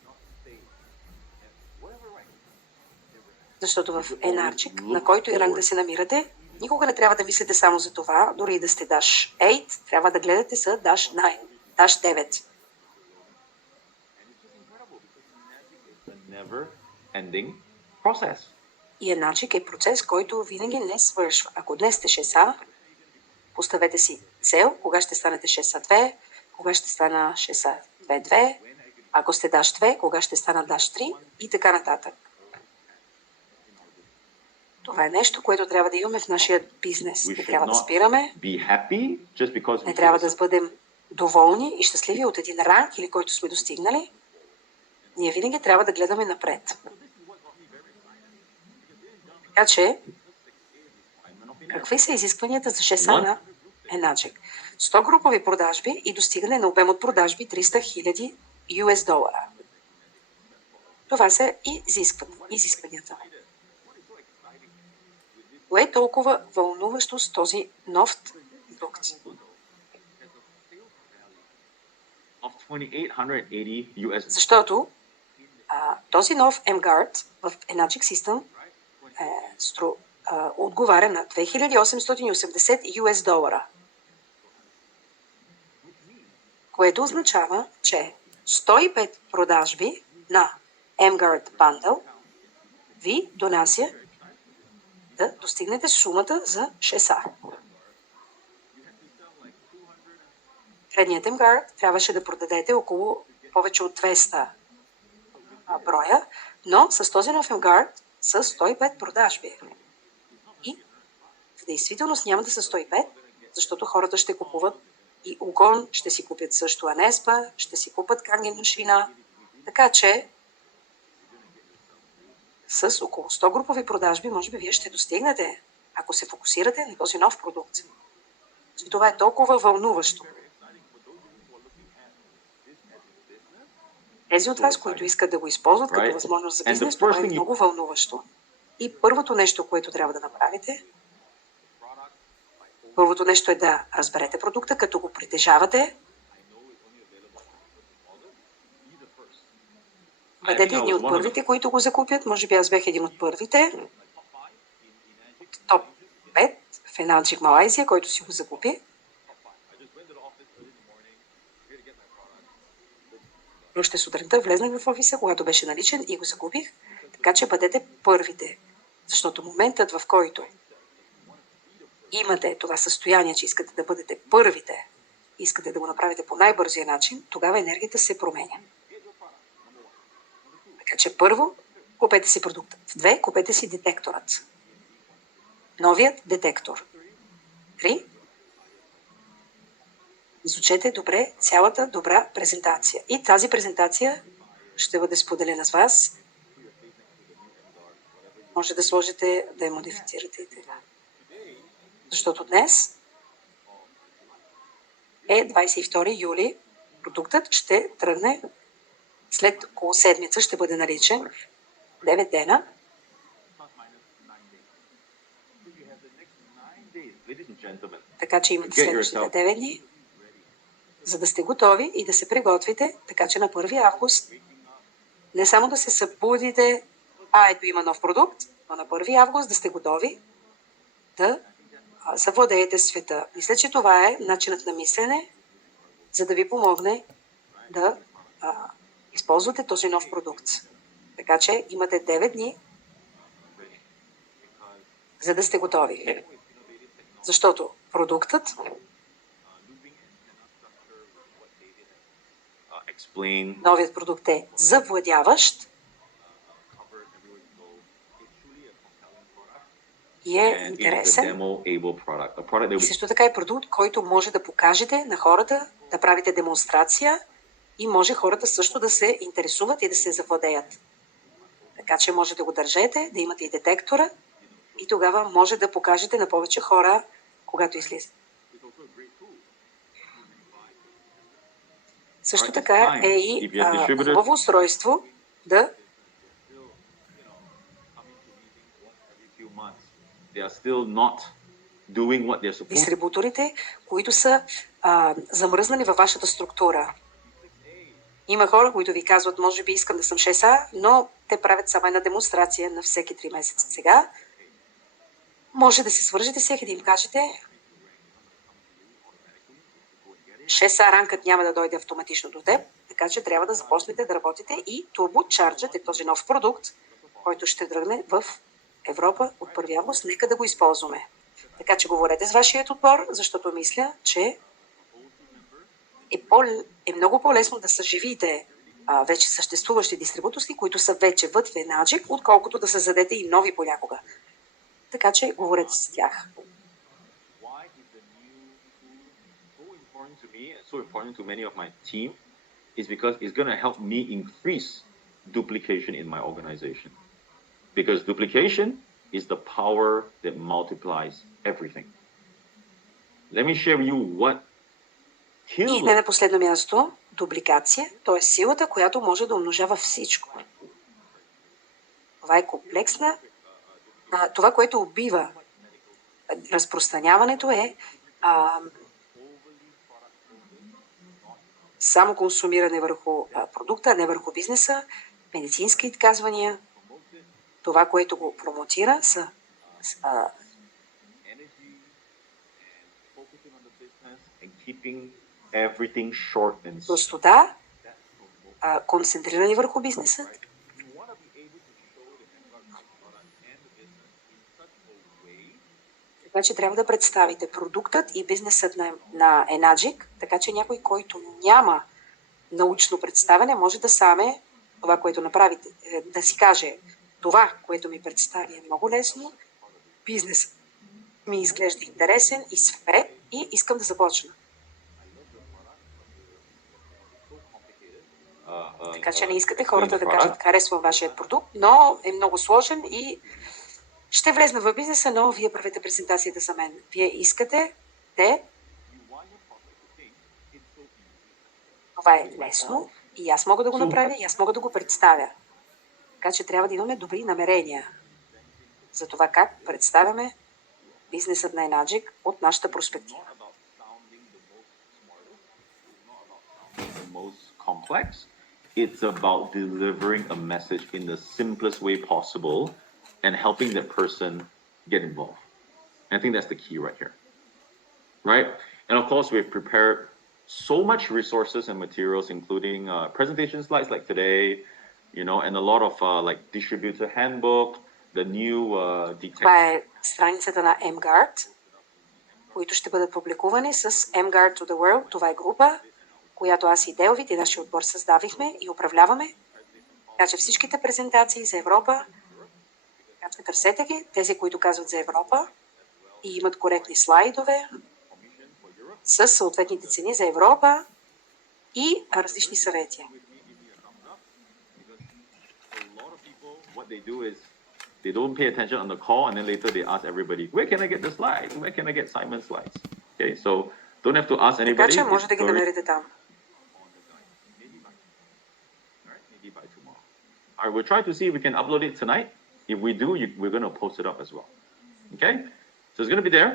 Защото в Enargic, на който и ранг да се намирате, никога не трябва да мислите само за това, дори и да сте Dash 8, трябва да гледате за Dash 9, Dash 9. Never-ending process. И Enargic е процес, който винаги не свършва. Ако днес сте 6А, поставете си цел, кога ще станете 6А2, кога ще стана 6А2.2, ако сте Dash 2, кога ще стана Dash 3 и така нататък. Това е нещо, което трябва да имаме в нашия бизнес. Не трябва да спираме, не трябва да бъдем доволни и щастливи от един ранг или който сме достигнали. Ние винаги трябва да гледаме напред. Така че, какви са изискванията за 6А на Enargic? 100 групови продажби и достигане на обем от продажби 300 000 US долара. Това са и изискванията. Кое е толкова вълнуващо с този нов продукт? Защото този нов M-Guard в Enargic System отговаря на 2880 US долара. Което означава, че 105 продажби на M-Guard Bundle ви донася да достигнете сумата за 6А. Предният M-Guard трябваше да продадете около повече от 200 броя, но с този нов M-Guard са 105 продажби. И в действителност няма да са 105, защото хората ще купуват и Угон, ще си купят също Анеспа, ще си купат Канген машина. Така че с около 100 групови продажби, може би вие ще достигнете, ако се фокусирате на този нов продукт. И това е толкова вълнуващо. Тези от вас, които искат да го използват като възможност за бизнес, това е много вълнуващо. И първото нещо, което трябва да направите, първото нещо е да разберете продукта, като го притежавате. Бъдете едни от първите, които го закупят. Може би аз бях един от първите. Топ 5 в Enargic Малайзия, който си го закупи. Още сутринта влезнах в офиса, когато беше наличен и го закупих. Така че бъдете първите. Защото моментът, в който имате това състояние, че искате да бъдете първите, искате да го направите по най-бързия начин, тогава енергията се променя. Така че първо, купете си продукта. В 2, купете си детекторът. Новият детектор. 3, изучете добре цялата добра презентация. И тази презентация ще бъде споделена с вас. Може да сложите, да я модифицирате и така. Защото днес е 22 юли. Продуктът ще тръгне след около седмица, ще бъде наличен 9 дена. Така че имате следващите 9 дни, за да сте готови и да се приготвите, така че на 1 август не само да се събудите, ето има нов продукт, но на 1 август да сте готови да завладеете света. Мисля, че това е начинът на мислене, за да ви помогне да използвате този нов продукт. Така че имате 9 дни, за да сте готови. Защото продуктът новият продукт е завладяващ и е интересен. И също така е продукт, който може да покажете на хората, да правите демонстрация и може хората също да се интересуват и да се завладеят. Така че може да го държете, да имате и детектора и тогава може да покажете на повече хора, когато излизат. Също Alright, it's така fine е и if you have distributors хубаво устройство да still, coming to meetings once every few months. They are still not doing what they're supposed to. дистрибуторите, които са замръзнали във вашата структура. Има хора, които ви казват, може би искам да съм 6А, но те правят само една демонстрация на всеки 3 месеца. Сега може да се свържете всеки да им кажете, 6А ранкът няма да дойде автоматично до теб, така че трябва да започнете да работите и турбочарджът е този нов продукт, който ще тръгне в Европа от 1 август. Нека да го използваме. Така че говорете с вашият отбор, защото мисля, че е много по-лесно да съживите вече съществуващи дистрибуторски, които са вече вътре в Enagic, отколкото да създадете и нови понякога. Така че говорете с тях. Why is the new so important to me and so important to many of my team is because it's going to help me increase duplication in my organization. Because duplication is the power that multiplies everything. Let me share with you what И kills не на последно място, дубликация, т.е. силата, която може да умножава всичко. Това е комплексна. Това, което убива разпространяването е само консумиране върху продукта, а не върху бизнеса, медицински изказвания. Това, което го промотира, са energy and focusing on the business and keeping everything short and sweet. простота, концентрирани върху бизнеса. You want to be able to show the MGuard product and the business in such a way Така че трябва да представите продуктът и бизнесът на Enagic, така че някой, който няма научно представяне, може да саме това, което направите, да си каже, това, което ми представи е много лесно, бизнес ми изглежда интересен и сфер и искам да започна. Така че не искате хората да кажат, харесвам вашият продукт, но е много сложен и ще влезна в бизнеса, но вие правите презентацията за мен. Вие искате това е лесно и аз мога да го направя, и аз мога да го представя. Така че трябва да имаме добри намерения за това как представяме бизнесът на Enagic от нашата перспектива. the most complex. It's about delivering a message in the simplest way possible and helping that person get involved. And I think that's the key right here. Right? And of course, we've prepared so much resources and materials, including presentation slides like today, you know, and a lot of like distributor handbook, the new Това е страницата на MGuard, които ще бъдат публикувани с MGuard to the World. Това е група, която аз и Делвит и нашия отбор създавихме и управляваме. Така че всичките презентации за Европа, така че търсете ги, тези, които казват за Европа и имат коректни слайдове с съответните цени за Европа и различни съвети. what they do is they don't pay attention on the call and then later they ask everybody, where can I get the slides? Where can I get Simon's slides? Okay, so don't have to ask Така anybody. че може It's да ги very- намерите там. Alright, maybe by tomorrow. Alright, we'll try to see if we can upload it tonight. If we do, we're going to post it up as well. Okay? So it's going to be there.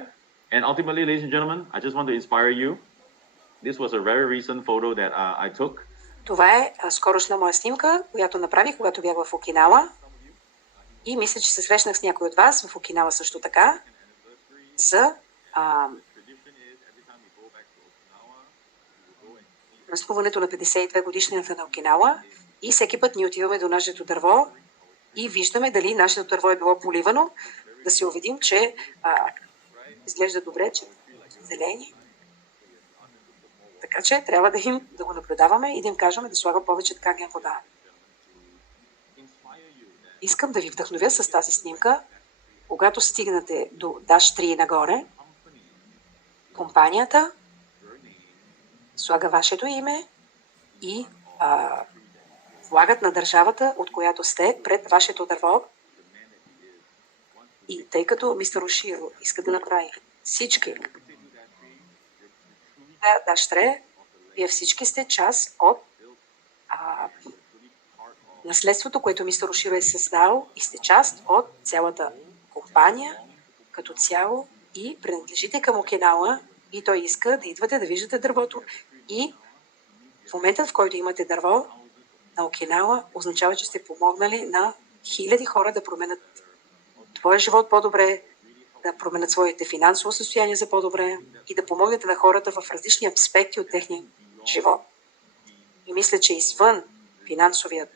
And ultimately, ladies and gentlemen, I just want to inspire you. This was a very recent photo that I took. Това е скорошна моя снимка, която направих, когато бях в Окинава. И мисля, че се срещнах с някой от вас в Окинава също така за празнуването на 52 годишнината на Окинава. И всеки път ние отиваме до нашето дърво и виждаме дали нашето дърво е било поливано, да се убедим, че изглежда добре, че са зелени. Така че трябва да го наблюдаваме и да им кажем да слага повече тканена вода. Искам да ви вдъхновя с тази снимка. Когато стигнете до Dash 3 нагоре, компанията слага вашето име и влагат на държавата, от която сте, пред вашето дърво. И тъй като мистер Оширо иска да направи всички Dash 3, Вие всички сте част от наследството, което мистер Оширо е създал и сте част от цялата компания като цяло и принадлежите към Окинава и той иска да идвате да виждате дървото. И в момента, в който имате дърво на Окинава, означава, че сте помогнали на хиляди хора да променят твоя живот по-добре, да променят своите финансово състояние за по-добре и да помогнете на хората в различни аспекти от техния живот. И мисля, че извън финансовият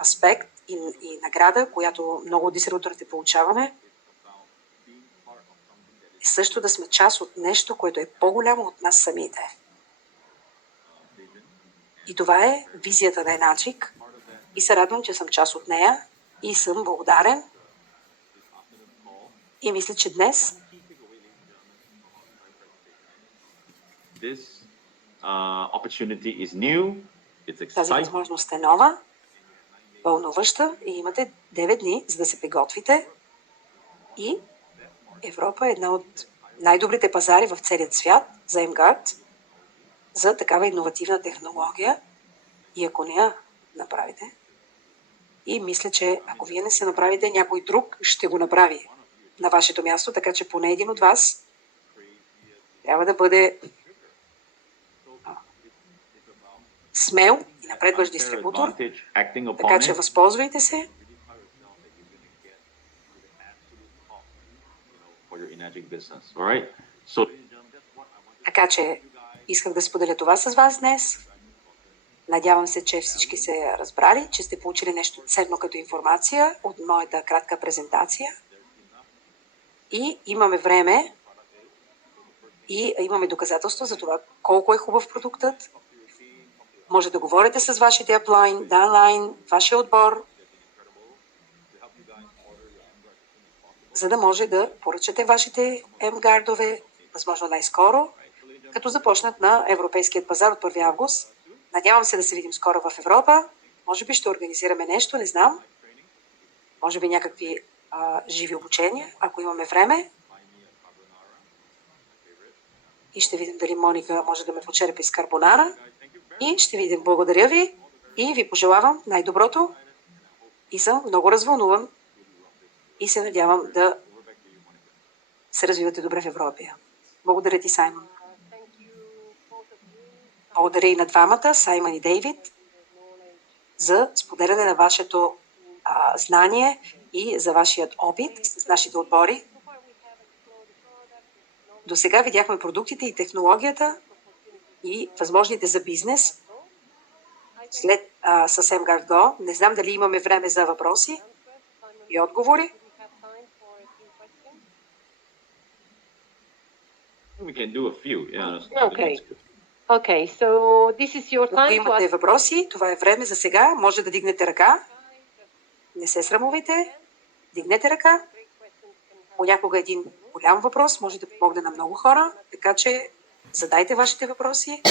аспект и награда, която много от дистрибуторите получаваме, е също да сме част от нещо, което е по-голямо от нас самите. И това е визията на Енаджик. И се радвам, че съм част от нея и съм благодарен. И мисля, че днес тази възможност е нова, вълнуваща и имате 9 дни, за да се приготвите. И Европа е една от най-добрите пазари в целият свят за MGuard, за такава иновативна технология. И ако не я направите, и мисля, че ако вие не се направите, някой друг ще го направи на вашето място, така че поне един от вас трябва да бъде смел и напредващ дистрибутор, така че възползвайте се. Така че исках да споделя това с вас днес. Надявам се, че всички се разбрали, че сте получили нещо ценно като информация от моята кратка презентация. И имаме време и имаме доказателство за това колко е хубав продуктът. Може да говорите с вашите аплайн, даунлайн, вашия отбор, за да може да поръчате вашите MGuard-ове, възможно най-скоро, като започнат на европейският пазар от 1 август. Надявам се да се видим скоро в Европа. Може би ще организираме нещо, не знам. Може би някакви живи обучения, ако имаме време. И ще видим дали Моника може да ме почерпи с карбонара. И ще видим. Благодаря ви и ви пожелавам най-доброто. И съм много развълнуван и се надявам да се развивате добре в Европа. Благодаря ти, Саймън. Благодаря и на двамата, Саймън и Дейвид, за споделяне на вашето знание и за вашият опит с нашите отбори. До сега видяхме продуктите и технологията и възможните за бизнес. След с MGuard Go, не знам дали имаме време за въпроси и отговори. We can do a few. Yeah, Okay, so this is your time Ако to имате ask. въпроси, това е време за сега. Може да дигнете ръка. Не се срамувайте. Дигнете ръка. Понякога един голям въпрос може да помогне на много хора, така че задайте вашите въпроси.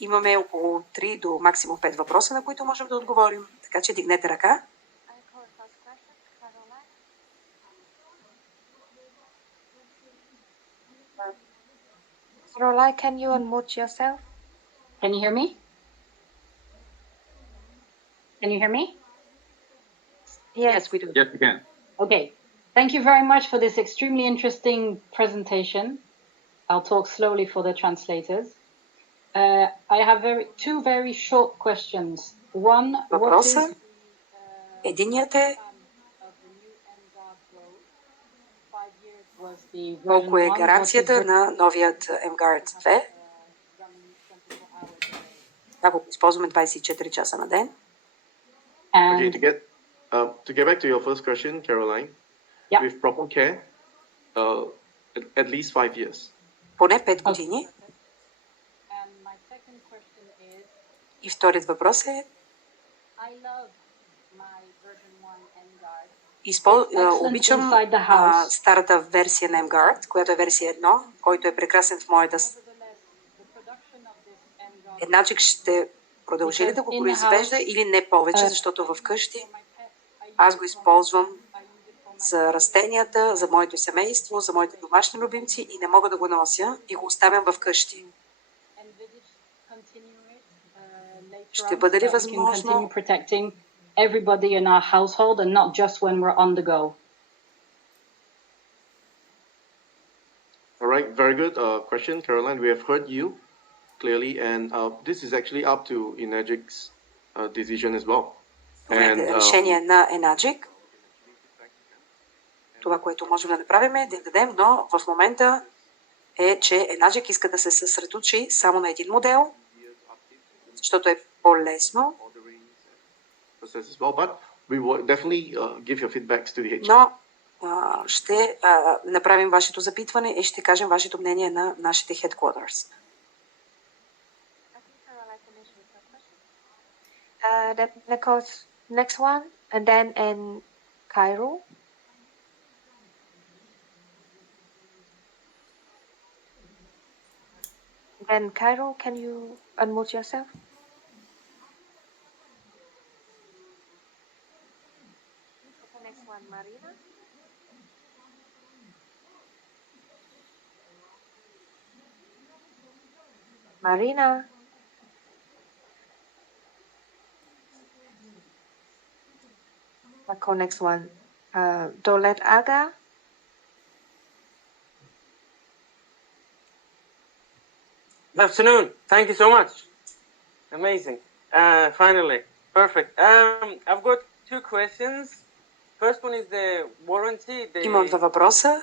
Имаме около 3 до максимум 5 въпроса, на които можем да отговорим. Така че дигнете ръка. Caroline, can you unmute yourself? Can you hear me? Can you hear me? Yes. we do. Yes, we can. Okay. Thank you very much for this extremely interesting presentation. I'll talk slowly for the translators. I have two very short questions. One, what is Въпроса. Единият е колко е гаранцията на новият MGuard 2. Да го използваме 24 часа на ден. Okay, And to get back to your first question, Caroline, Yeah. with proper care, at least 5 years. Поне 5 години. my second question is, И вторият въпрос е I love my version 1 MGuard. обичам inside the house. старата версия на MGuard, която е версия 1, който е прекрасен в моята. The production of this MGuard Едначек ще продължи ли да го произвежда или не повече, защото вкъщи аз го използвам за растенията, за моето семейство, за моите домашни любимци и не мога да го нося и го оставям вкъщи. Ще бъде ли so that we can възможно continue protecting everybody in our household and not just when we're on the go? All right, very good question, Caroline. We have heard you clearly, and this is actually up to Energic's decision as well. Това е решение на Enagic. Това, което можем да направим е да им дадем, но в момента е, че Enagic иска да се съсредоточи само на един модел, защото е по-лесно. Но ще направим вашето запитване и ще кажем вашето мнение на нашите headquarters. Next one, and then in Cairo. Then Cairo, can you unmute yourself? Next one, Marina. Marina. Next one, Dolet Aga. Good afternoon. Thank you so much. Amazing. Finally. Perfect. I've got two questions. First one is the warranty. Имам два въпроса.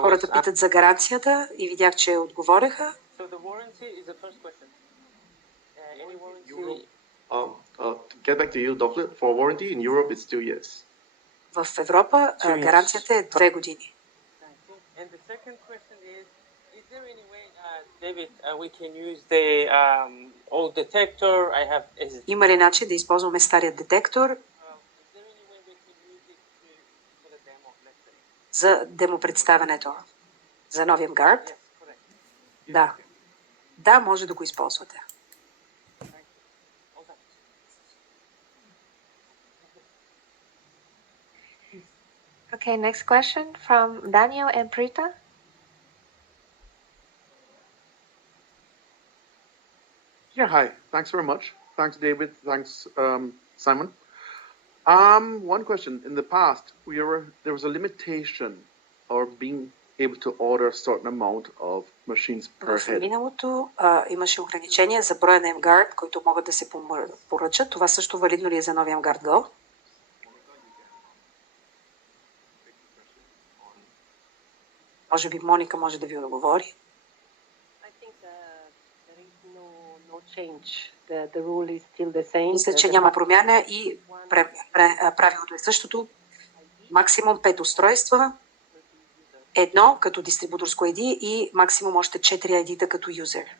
Хората питат за гаранцията и видях, че отговореха. Get back to you, Doctor. For warranty in Europe, it's 2 years. В Европа гаранцията е 2 години. And the second question is there any way, David, we can use the old detector? Има ли начин да използваме стария детектор за демопредставянето за новия гард? Да. Да, може да го използвате. Okay, next question from Daniel and Prita. Yeah, hi. Thanks very much. Thanks, David. Thanks, Simon. One question. In the past, there was a limitation or being able to order a certain amount of machines per В head. миналото имаше ограничения за броя на MGuard, които могат да се поръчат. Това също валидно ли е за новия MGuard Go? Може би Моника може да ви отговори. Мисля, че няма промяна и правилото е същото. Максимум 5 устройства, едно като дистрибуторско ID и максимум още 4 ID-та като юзер.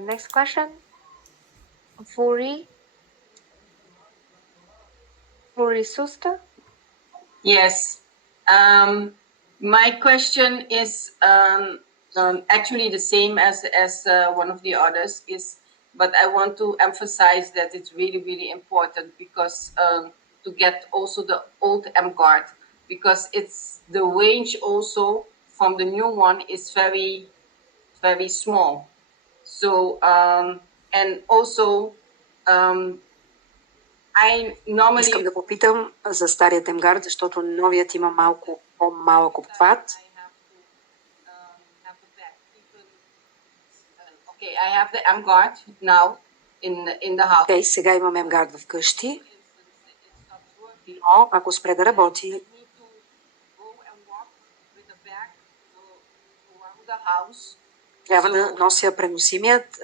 Next question. Furi Susta. Yes. My question is actually the same as one of the others is, but I want to emphasize that it's really, really important because to get also the old MGuard, because it's the range also from the new one is very, very small. So and also Искам да попитам за старият MGuard, защото новият има малко по-малък обхват. Okay, I have the MGuard now in the house. Okay, сега имам MGuard в къщи, но ако спре да работи, трябва да нося преносимият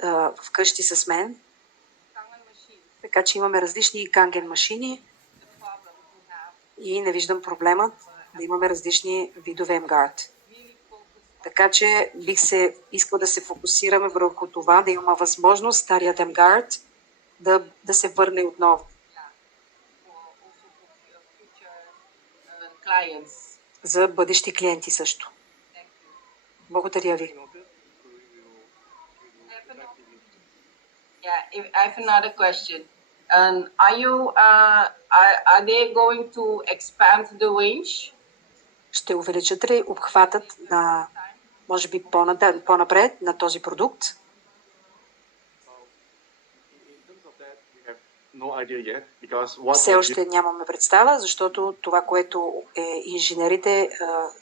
в къщи с мен. Така че имаме различни канген машини и не виждам проблемът да имаме различни видове MGuard. Така че бих се искал да се фокусираме върху това, да има възможност старият MGuard да се върне отново. За бъдещи клиенти също. Благодаря ви. Yeah, I have another question. And are they going to expand the range? Ще увеличат ли обхватът на, може би по-напред на този продукт? No idea yet, because what Все още нямаме представа, защото това, което инженерите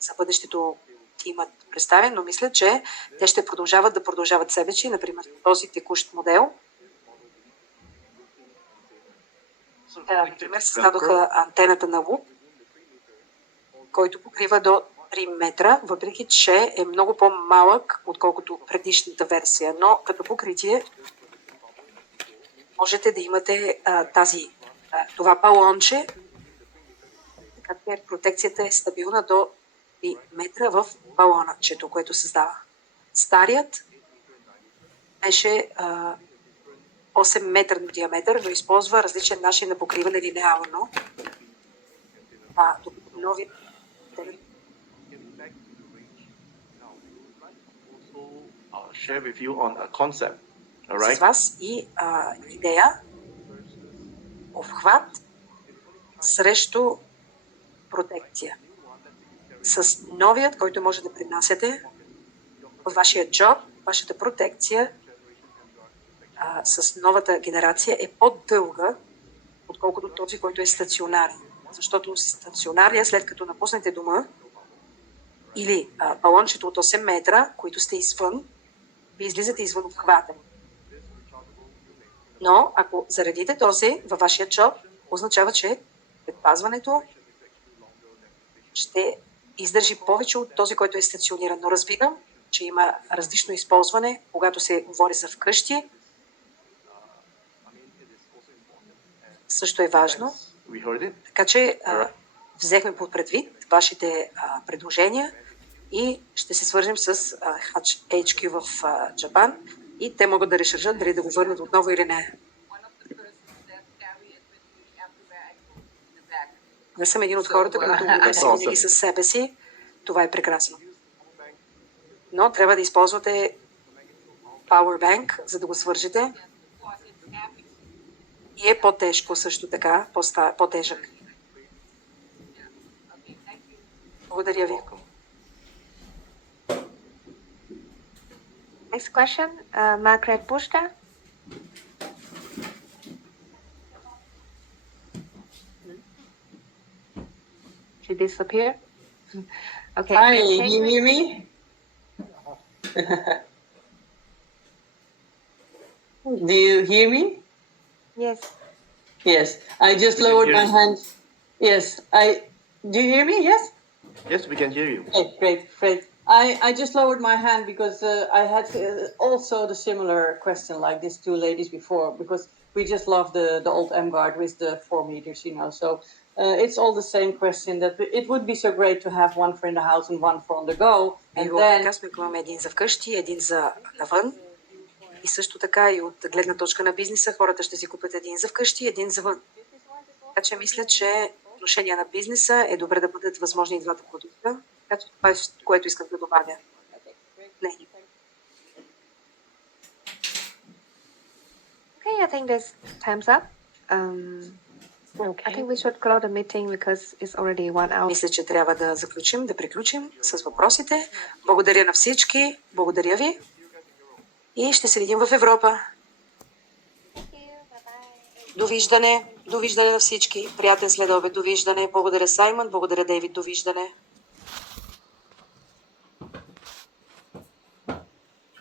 за бъдещето имат представен, но мисля, че те ще продължават себе си, например този текущ модел. Например, създадоха антената на луп, който покрива до 3 метра, въпреки че е много по-малък, отколкото предишната версия. Но като покритие можете да имате това балонче, така че протекцията е стабилна до 3 метра в балончето, което създава. Старият беше 8 метра диаметър, но използва различен начин на покриване линеално. Докато новият share with you on a concept. All right? с вас и идея, обхват срещу протекция. С новият, който може да принасяте във вашия джоб, вашата протекция с новата генерация е по-дълга, отколкото този, който е стационарен. Защото стационария, след като напуснете дома, или балончето от 8 метра, които сте извън, ви излизате извън обхвата. Но ако заредите този във вашия джоб, означава, че предпазването ще издържи повече от този, който е стациониран. Но разбирам, че има различно използване, когато се говори за вкъщи. Също е важно. Така че взехме под предвид вашите предложения и ще се свържем с HQ в Джапан и те могат да решат дали да го върнат отново или не. Не съм един от хората, които го носят винаги със себе си. Това е прекрасно. Но трябва да използвате Powerbank, за да го свържете. И е по-тежко също така, по-тежък. Благодаря ви. Next question, Margaret Bushka. She disappeared. Okay. Hi, you hear me? Do you hear me? Yes. Yes. I just lowered my hand. Yes. Do you hear me? Yes? Yes, we can hear you. Okay, great. I just lowered my hand because I had also the similar question like these two ladies before, because we just love the old M-Guard with the 4 meters, you know. So it's all the same question that it would be so great to have one for in the house and one for on the go. And then имаме един за вкъщи, един за навън. И също така и от гледна точка на бизнеса, хората ще си купят един за вкъщи и един за вън. Така че мисля, че в отношение на бизнеса е добре да бъдат възможни и двата продукта. Така че това е, което искам да добавя. Не. Okay, I think this time's up. I think we should close the meeting because it's already 1 hour. Мисля, че трябва да приключим с въпросите. Благодаря на всички. Благодаря ви. И ще се видим в Европа. Довиждане. Довиждане на всички. Приятен следобед. Довиждане. Благодаря, Саймън. Благодаря, Дейвид. Довиждане.